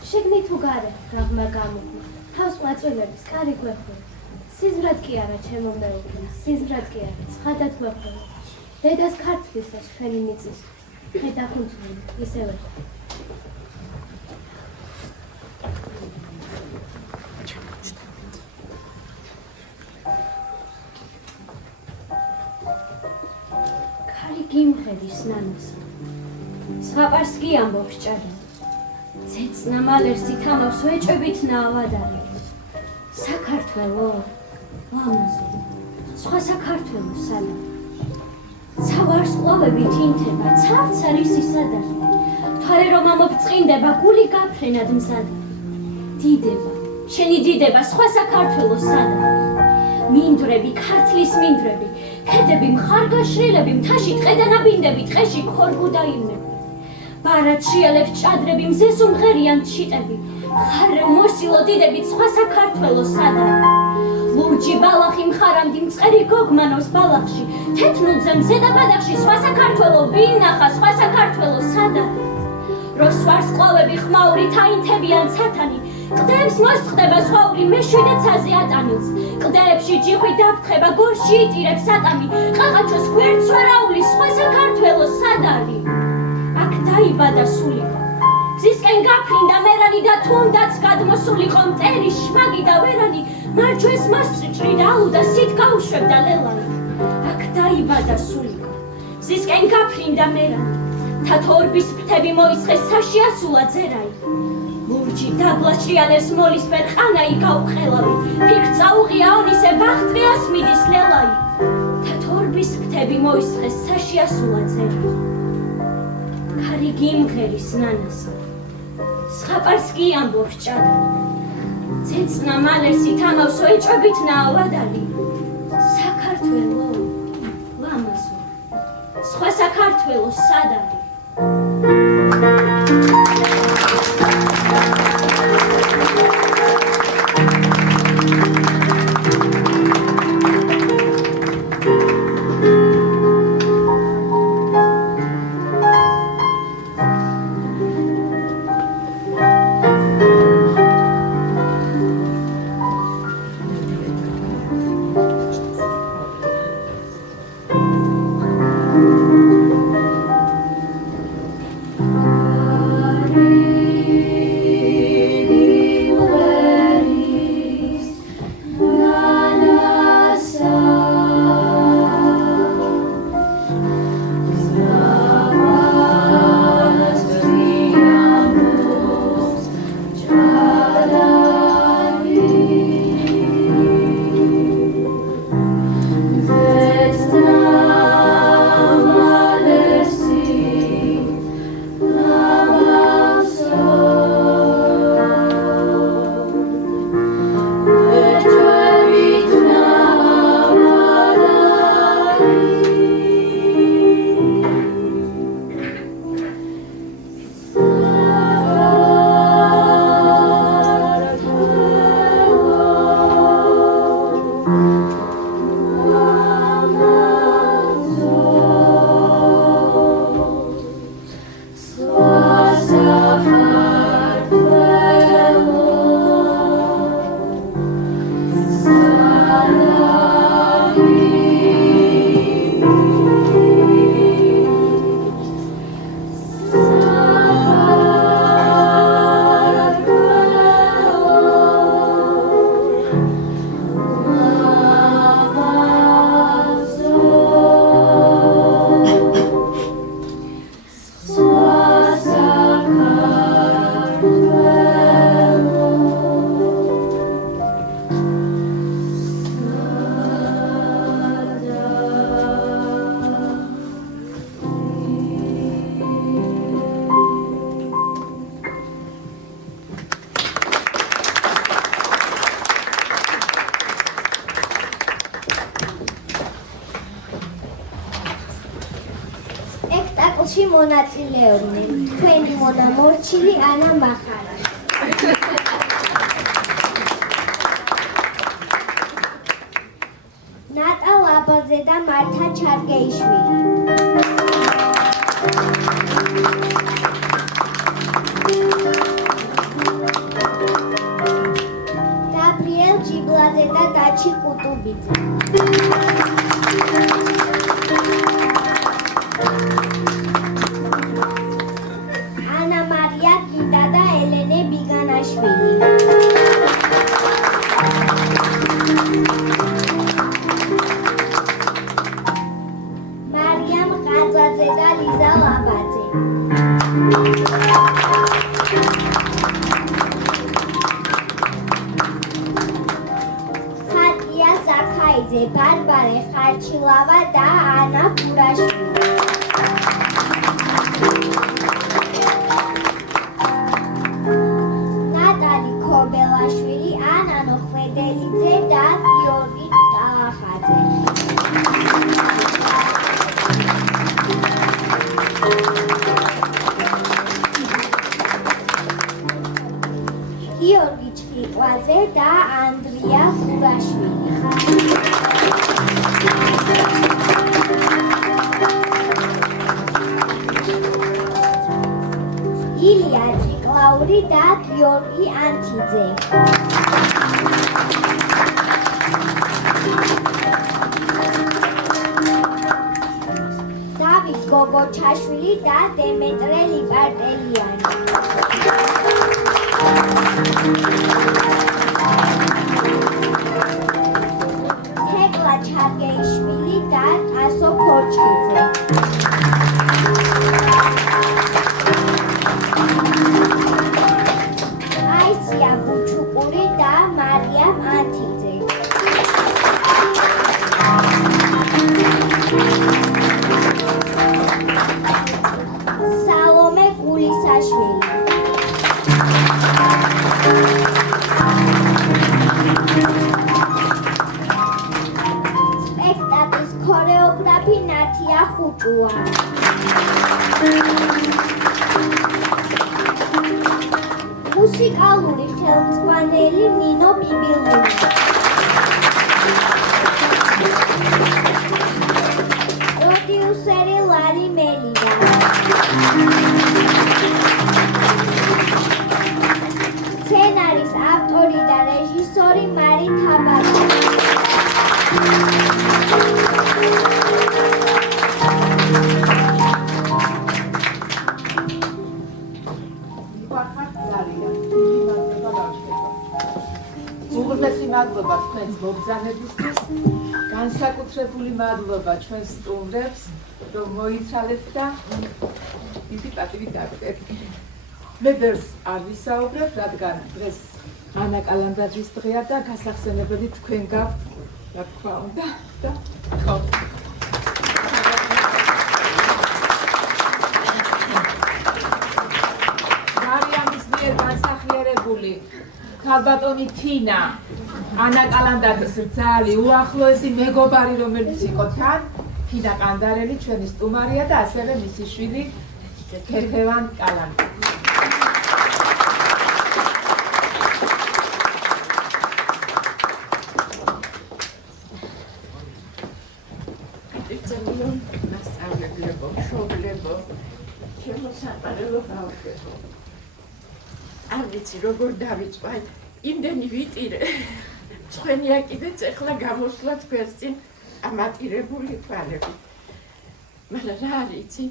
შიგნით თუ გარე გაღმა გამოგვა. თავს ყვაწვილების კარი გვეხვდა. სიზმრად კი არა ჩემო მეუღლე, სიზმრად კი არა, ცხადად გვეხვდა. დედას ქართლისას ჩვენი მიწის. ხედა ხუნწული, ისევე. გიმხედის ნანასა. სხვაპარს კი ამბობს ჭადა. ცეცნა მალერსი თამავს ვეჭვებით ნავადარი. საქართველო, ლამაზო, სხვა საქართველო სადა. ცავარს ყლოვებით ინთება, ცარც არის ისადარი. თვალე რომ ამობწყინდება, გული გაფრენად მზადა. დიდება, შენი დიდება, სხვა საქართველო სადა. მინდვრები, ქართლის მინდვრები, ქედები, მხარგაშრილები, მთაში ტყედანაბინდები, ტყეში ქორგუდაიმნები. ბარად შიალებს ჭადრები, მზეს უმღერიან ჩიტები, ხარე მოსილო დიდებით, სხვა საქართველო სადა. ლურჯი ბალახი მხარამდი, მწყერი გოგმანოს ბალახში, თეთრუნძე მზედა ბადახში, სხვა საქართველო ვინ ნახა, სხვა საქართველო სადა. როს ვარს ყლავები ხმაური თაინთებიან ცათანი, ყდებს მოსწყდება სხვაური მეშვიდე ცაზე ატანილს. ყდებში ჯიხვი დაფრთხება, გორში იტირებს ატამი, ყაყაჩოს გვერდს ვარაულის, სხვა საქართველო სადარი. აქ დაიბადა სულიკო, გზისკენ გაფრინდა მერანი და თუნდაც გადმოსულიყო მტერი შმაგი და ვერანი, მარჯვეს მასწრიჭრი და ალუდა სით გაუშვებდა ლელანი. აქ დაიბადა სულიკო, გზისკენ გაფრინდა მერანი, თათორბის ფრთები მოისხეს საშიასულა ძერაი. ლურჯი დაბლაშრიალებს მოლის პერ ყანაი გაუხელავი, ფიქრ წაუღია ონისე ბახტრიას მიდის ლელაი. თათორბის ფრთები მოისხეს საშიასულა ძერაი. ქარი გიმღერის ნანასა, სხვაპარს კი ამბობს ჭადა. ცეცნა მალერსი თამავს ვეჭვებით ნაავადალი. საქართველო, ლამაზო, სხვა საქართველო სადარი. სპექტაკლში მონაწილეობდნენ თქვენი მონამორჩილი ანა მახარა. ნატა აბაზედა მართა ჩარგეიშვილი. გაბრიელ ჯიბლაძე და დაჩი ყუტუბიძე. ანა მარია გინდა და ელენე ბიგანაშვილი. მარიამ ყაძაძე და ლიზა ლაბაძე. ხატია ზაქაიძე, ბარბარე ხარჩილავა და ანა კურაშვილი. ნატალი ქობელაშვილი, ანანო ხვედელიძე და გიორგი ტალახაძე. გიორგი ჭყიყვაძე და ანდრია გურაშვილი. ილია ციკლაური და გიორგი ანთიძე. დავით გოგოჩაშვილი და დემეტრე ლიპარტელიანი. თეკლა ჩარგეიშვილი და ტასო ფორჩხიძე. აისია ბუჩუკური და მარიამ ანთიძე. სალომე გულისაშვილი. სპექტაკლის ქორეოგრაფი ნათია ხუჭუა. მუსიკალური ხელმძღვანელი ნინო ბიბილური. პროდიუსერი ლარი მელიდა. სცენარის ავტორი და რეჟისორი მარი თაბაძე. უღრმესი მადლობა თქვენს მობრძანებისთვის, განსაკუთრებული მადლობა ჩვენს სტუმრებს, რომ მოიცალეთ და დიდი პატივით დაგდეთ. მე ბევრს არ ვისაუბრებ, რადგან დღეს ანა კალანდაძის დღეა და გასახსენებელი თქვენ გაქვთ, რა თქმა უნდა და ხო. მარიამის მიერ განსახიერებული ქალბატონი თინა, ანა კალანდაძის რძალი, უახლოესი მეგობარი, რომელიც იყო თან, თინა კანდარელი, ჩვენი სტუმარია და ასევე მისი შვილი ქეთევან კალანდაძე. მასწავლებლებო, მშობლებო, შემოსაყარელო ბავშვებო. არ ვიცი როგორ დავიწყოთ, იმდენი ვიტირე. მწვენია კიდეც ეხლა გამოსვლა თქვენს წინ ამატირებული თვალები. მაგრამ რა არის იცი?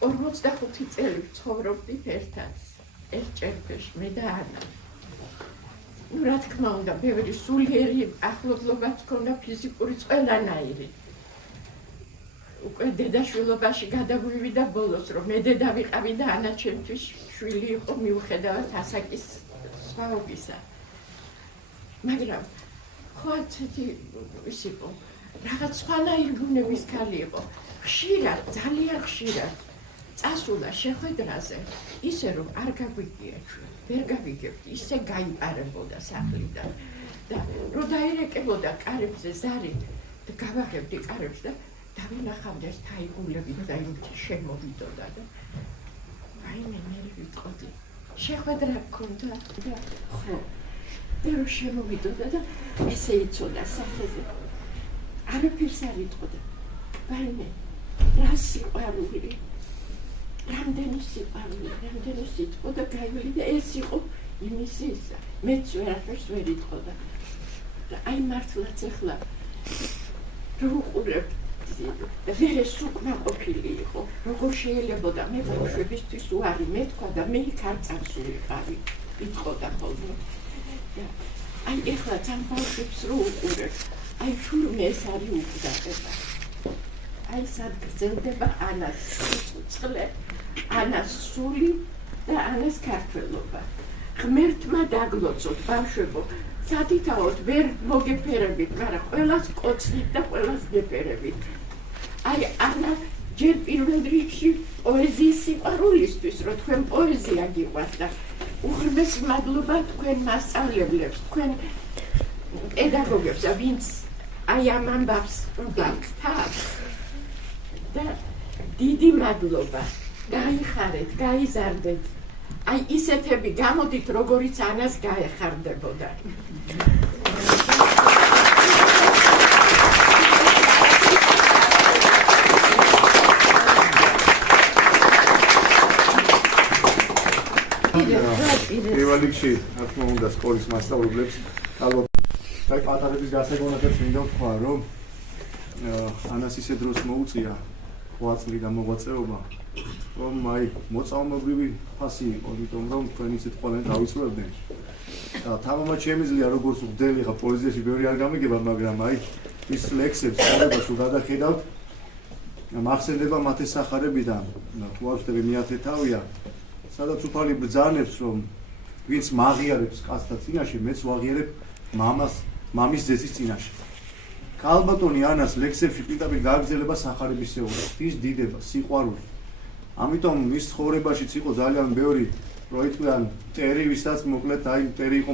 45 წელი ვცხოვრობდით ერთად. ერთ ჭერქეში მე და ანა. ნუ რა თქმა უნდა, ბევრი სულიერი ახლობლობაც ჰქონდა ფიზიკური ყველანაირი. უკვე დედაშვილობაში გადაგვივიდა ბოლოს, რომ მე დედა ვიყავი და ანა ჩემთვის შვილი იყო მიუხედავად ასაკის სხვაობისა. მაგრამ ხო ცეთი ის იყო, რაღაც სხვანაირი ბუნების ქალი იყო. ხშირად, ძალიან ხშირად წასულა შეხვედრაზე, ისე რომ არ გაგვიგია ჩვენ, ვერ გავიგებთ, ისე გაიპარებოდა სახლიდან და რომ დაირეკებოდა კარებზე ზარი და გავაღებდი კარებს და დავინახავდი ეს თაიგულები და იმითი შემოვიდოდა და ვაიმე მე ვიტყოდი შეხვედრა გქონდა და ხო და რომ შემოვიდოდა და ესე იცოდა სახეზე არაფერს არ იტყოდა. ვაიმე, რა სიყვარული, რამდენი სიყვარული, რამდენი სიტყვა და გაიველი და ეს იყო იმის ისა. მეც ვერაფერს ვერ იტყოდა. და აი მართლაც ახლა რო უყურებ და ვერ ეს უკმაყოფილი იყო. როგორ შეიძლებოდა მე ბავშვებისთვის უარი მეთქვა და მე იქ არ წარსულიყავი. იტყოდა ხოლმე. აი ახლა ძალიან ბავშვებს რო უყურებ, აი თურმე ეს არის უკვდაება. აი სად გრძელდება ანას სიწყლე, ანას სული და ანას ქართველობა. ღმერთმა დაგლოცოთ ბავშვებო, სადითაოდ ვერ მოგეფერებით, მაგრამ ყველას კოცნით და ყველას გეფერებით. აი ანა ჯერ პირველ რიგში პოეზიის სიყვარულისთვის, რომ თქვენ პოეზია გიყვართ და უღრმესი მადლობა თქვენ მასწავლებლებს, თქვენ პედაგოგებს, ვინც აი ამ ამბავს გაგთქვათ. და დიდი მადლობა, გაიხარეთ, გაიზარდეთ. აი ისეთები გამოდით, როგორიც ანას გაეხარდებოდა. პირველ რიგში, რა თქმა უნდა, სკოლის მასწავლებლებს, ალბათ, აი პატარების გასაგონებლად მინდა ვთქვა, რომ ანას ისე დროს მოუწია 8 წლი გამოღვაწეობა, რომ აი მოწამობრივი ფასი იყო, იმიტომ რომ თქვენ ისეთ ყველანი დავიწვევდნენ. და თამამად შემიძლია როგორც ვხდელი ხა პოეზიაში ბევრი არ გამიგება, მაგრამ აი ის ლექსებს ცხოვრებაში გადახედავთ, მახსენდება მათე სახარებიდან, თუ არ ვხდები მეათე თავია, სადაც უფალი ბრძანებს, რომ ვინც მაღიარებს კაცთა წინაშე, მეც ვაღიარებ მამის ძეცის წინაშე. ქალბატონი ანას ლექსებში პირდაპირ გააგრძელება სახარებისეული, ღვთის დიდება, სიყვარული. ამიტომ მის ცხოვრებაშიც იყო ძალიან ბევრი პროექტიდან ტერი, ვისაც მოკლედ აი ტერი იყო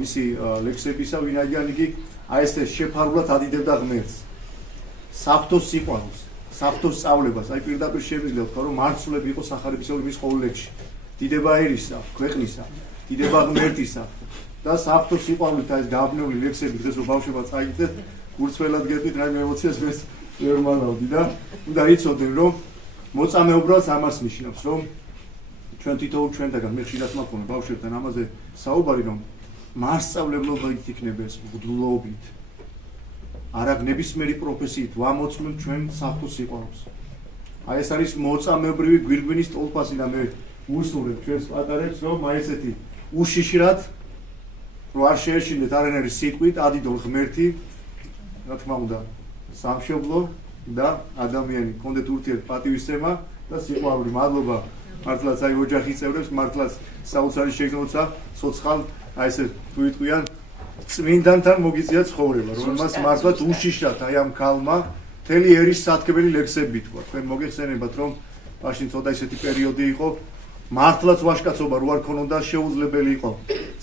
მისი ლექსებისა, ვინაიდან იგი აი ეს შეფარულად ადიდებდა ღმერთს. საფრთხოს სიყვარულს, საფრთხოს სწავლებას, აი პირდაპირ შემიძლია ვთქვა, რომ მარცვლები იყო სახარებისეული მის ყოველ ლექსში. დიდება ერისა, ქვეყნისა, დიდება ღმერთისა და საფრთხოს სიყვარულით აი ეს გაბნეული ლექსები დღეს რომ ბავშვებმა წაიგდეთ, გულწრფელად გეტყვით რაიმე ემოციას მე ვერ მალავდი და უნდა იცოდნენ, რომ მოწამეუბრალს ამას ნიშნავს, რომ ჩვენ თითოეულ ჩვენთაგან მე ხშირად მაქვს ბავშვებთან ამაზე საუბარი, რომ მასწავლებლობით იქნება ეს მღვდლობით. არა ნებისმიერი პროფესიით ვამოწმებ ჩვენ საფრთხოს სიყვარულს. აი ეს არის მოწამეობრივი გვირგვინის ტოლფასი და მე უსურვებ ჩვენს პატარებს, რომ აი ესეთი უშიშრად რომ არ შეეშინდეთ არანაირი სიტყვით ადიდოლ ღმერთი, რა თქმა უნდა, სამშობლო და ადამიანი კონდეთ ურთიერთპატივისცემა და სიყვარული. მადლობა მართლაც აი ოჯახის წევრებს, მართლაც საოცარი შეგრძნოცა ცოცხალ აი ესე თუ იტყვიან წმინდანთან მოგიწია ცხოვრება, რომელმაც მართლაც უშიშრად აი ამ ქალმა მთელი ერის სათქმელი ლექსები თქვა. თქვენ მოგეხსენებათ, რომ მაშინ ცოტა ისეთი პერიოდი იყო, მართლაც ვაჟკაცობა რო არ ქონოდა შეუძლებელი იყო.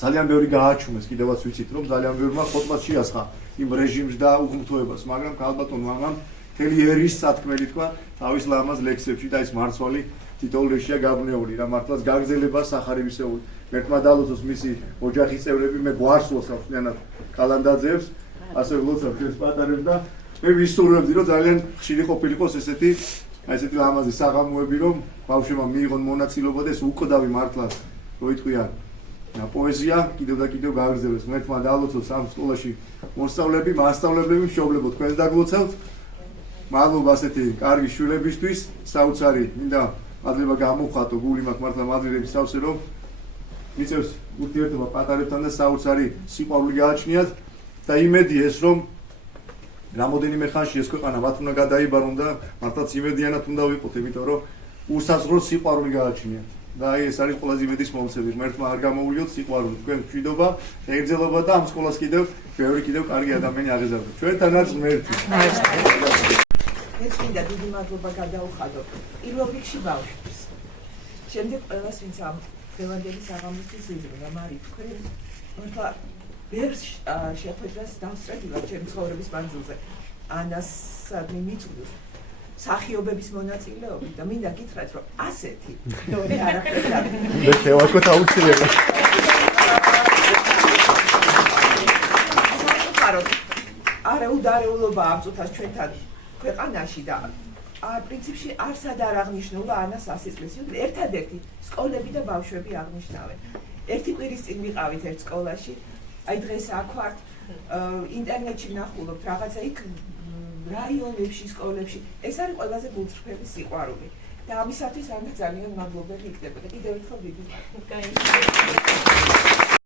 ძალიან ბევრი გააჩუმეს, კიდევაც ვიცით, რომ ძალიან ბევრმა ხოტბას შეასხა იმ რეჟიმს და უღმრთოებას, მაგრამ ქალბატონ მამამ მთელი ერის სათქმელი თქვა თავის ლამაზ ლექსებში და ის მარცვალი თითოეულ ლექსშია გაბნეული რა მართლაც გაგრძელება სახარებისეული. მერტმა დალოცოს მისი ოჯახის წევრები, მე გვარსულს ახსნიანად კალანდაძეებს, ასე ვლოცავ ჩვენს პატარებს და მე ვისურვებდი, რომ ძალიან ხშირი ყოფილიყოს ესეთი ლამაზი საღამოები, რომ ბავშვებმა მიიღონ მონაწილეობა და ეს უკვდავი მართლაც რო იტყვიან პოეზია კიდევ და კიდევ გააგრძელოს. მერტმა დალოცოს ამ სკოლაში მოსწავლეები, მასწავლებლები, მშობლებო თქვენს დაგლოცავთ. მადლობა ასეთი კარგი შვილებისთვის, საოცარი მინდა მადლობა გამოვხატო, გული მაქვს მართლა მადლიერების სავსე, რომ მიწევს ურთიერთობა პატარებთან და საოცარი სიყვარული გააჩნიათ და იმედი ეს, რომ რამოდენიმე ხანში ეს ქვეყანა მათ უნდა გადაიბარონ და მართლაც იმედიანად უნდა ვიყოთ, იმიტომ რომ უსაზღრო სიყვარული გააჩნიათ. და აი ეს არის ყველაზე იმედის მომცემი. ღმერთმა არ გამოვიოთ სიყვარული, თქვენ მშვიდობა, შეგრძელობა და ამ სკოლას კიდევ ბევრი კარგი ადამიანი აღიზარდეთ. ჩვენთანაც ღმერთი. ეს მინდა დიდი მადლობა გადაუხადო პირველ რიგში ბავშვებს. შემდეგ ყველას, ვინც ამ დღევანდელი საღამოსთვის იზრდება, მაგრამ თქვენ მართლა ვერ შეხვედრას დავსწრებულად ჩემი ცხოვრების მანძილზე. ანასადმი მიწვდით სახიობების მონაწილეობით და მინდა გითხრათ, რომ ასეთი ნორე არაფერი არ არის. მე შევაკვეთ აუცილებლად. არეულობა აბწუთას ჩვენთან ქვეყანაში და პრინციპში არსად არ აღნიშნულა ანას 100 წლის იუბილე. ერთადერთი სკოლები და ბავშვები აღნიშნავენ. ერთი კვირის წინ ვიყავით ერთ სკოლაში, აი დღეს აქ ვართ, ინტერნეტში ვნახულობთ რაღაცა იქ რაიონებში, სკოლებში. ეს არის ყველაზე გულწრფელი სიყვარული. და ამისათვის ანა ძალიან მადლობელი იქნება. კიდევ ერთხელ დიდი მადლობა.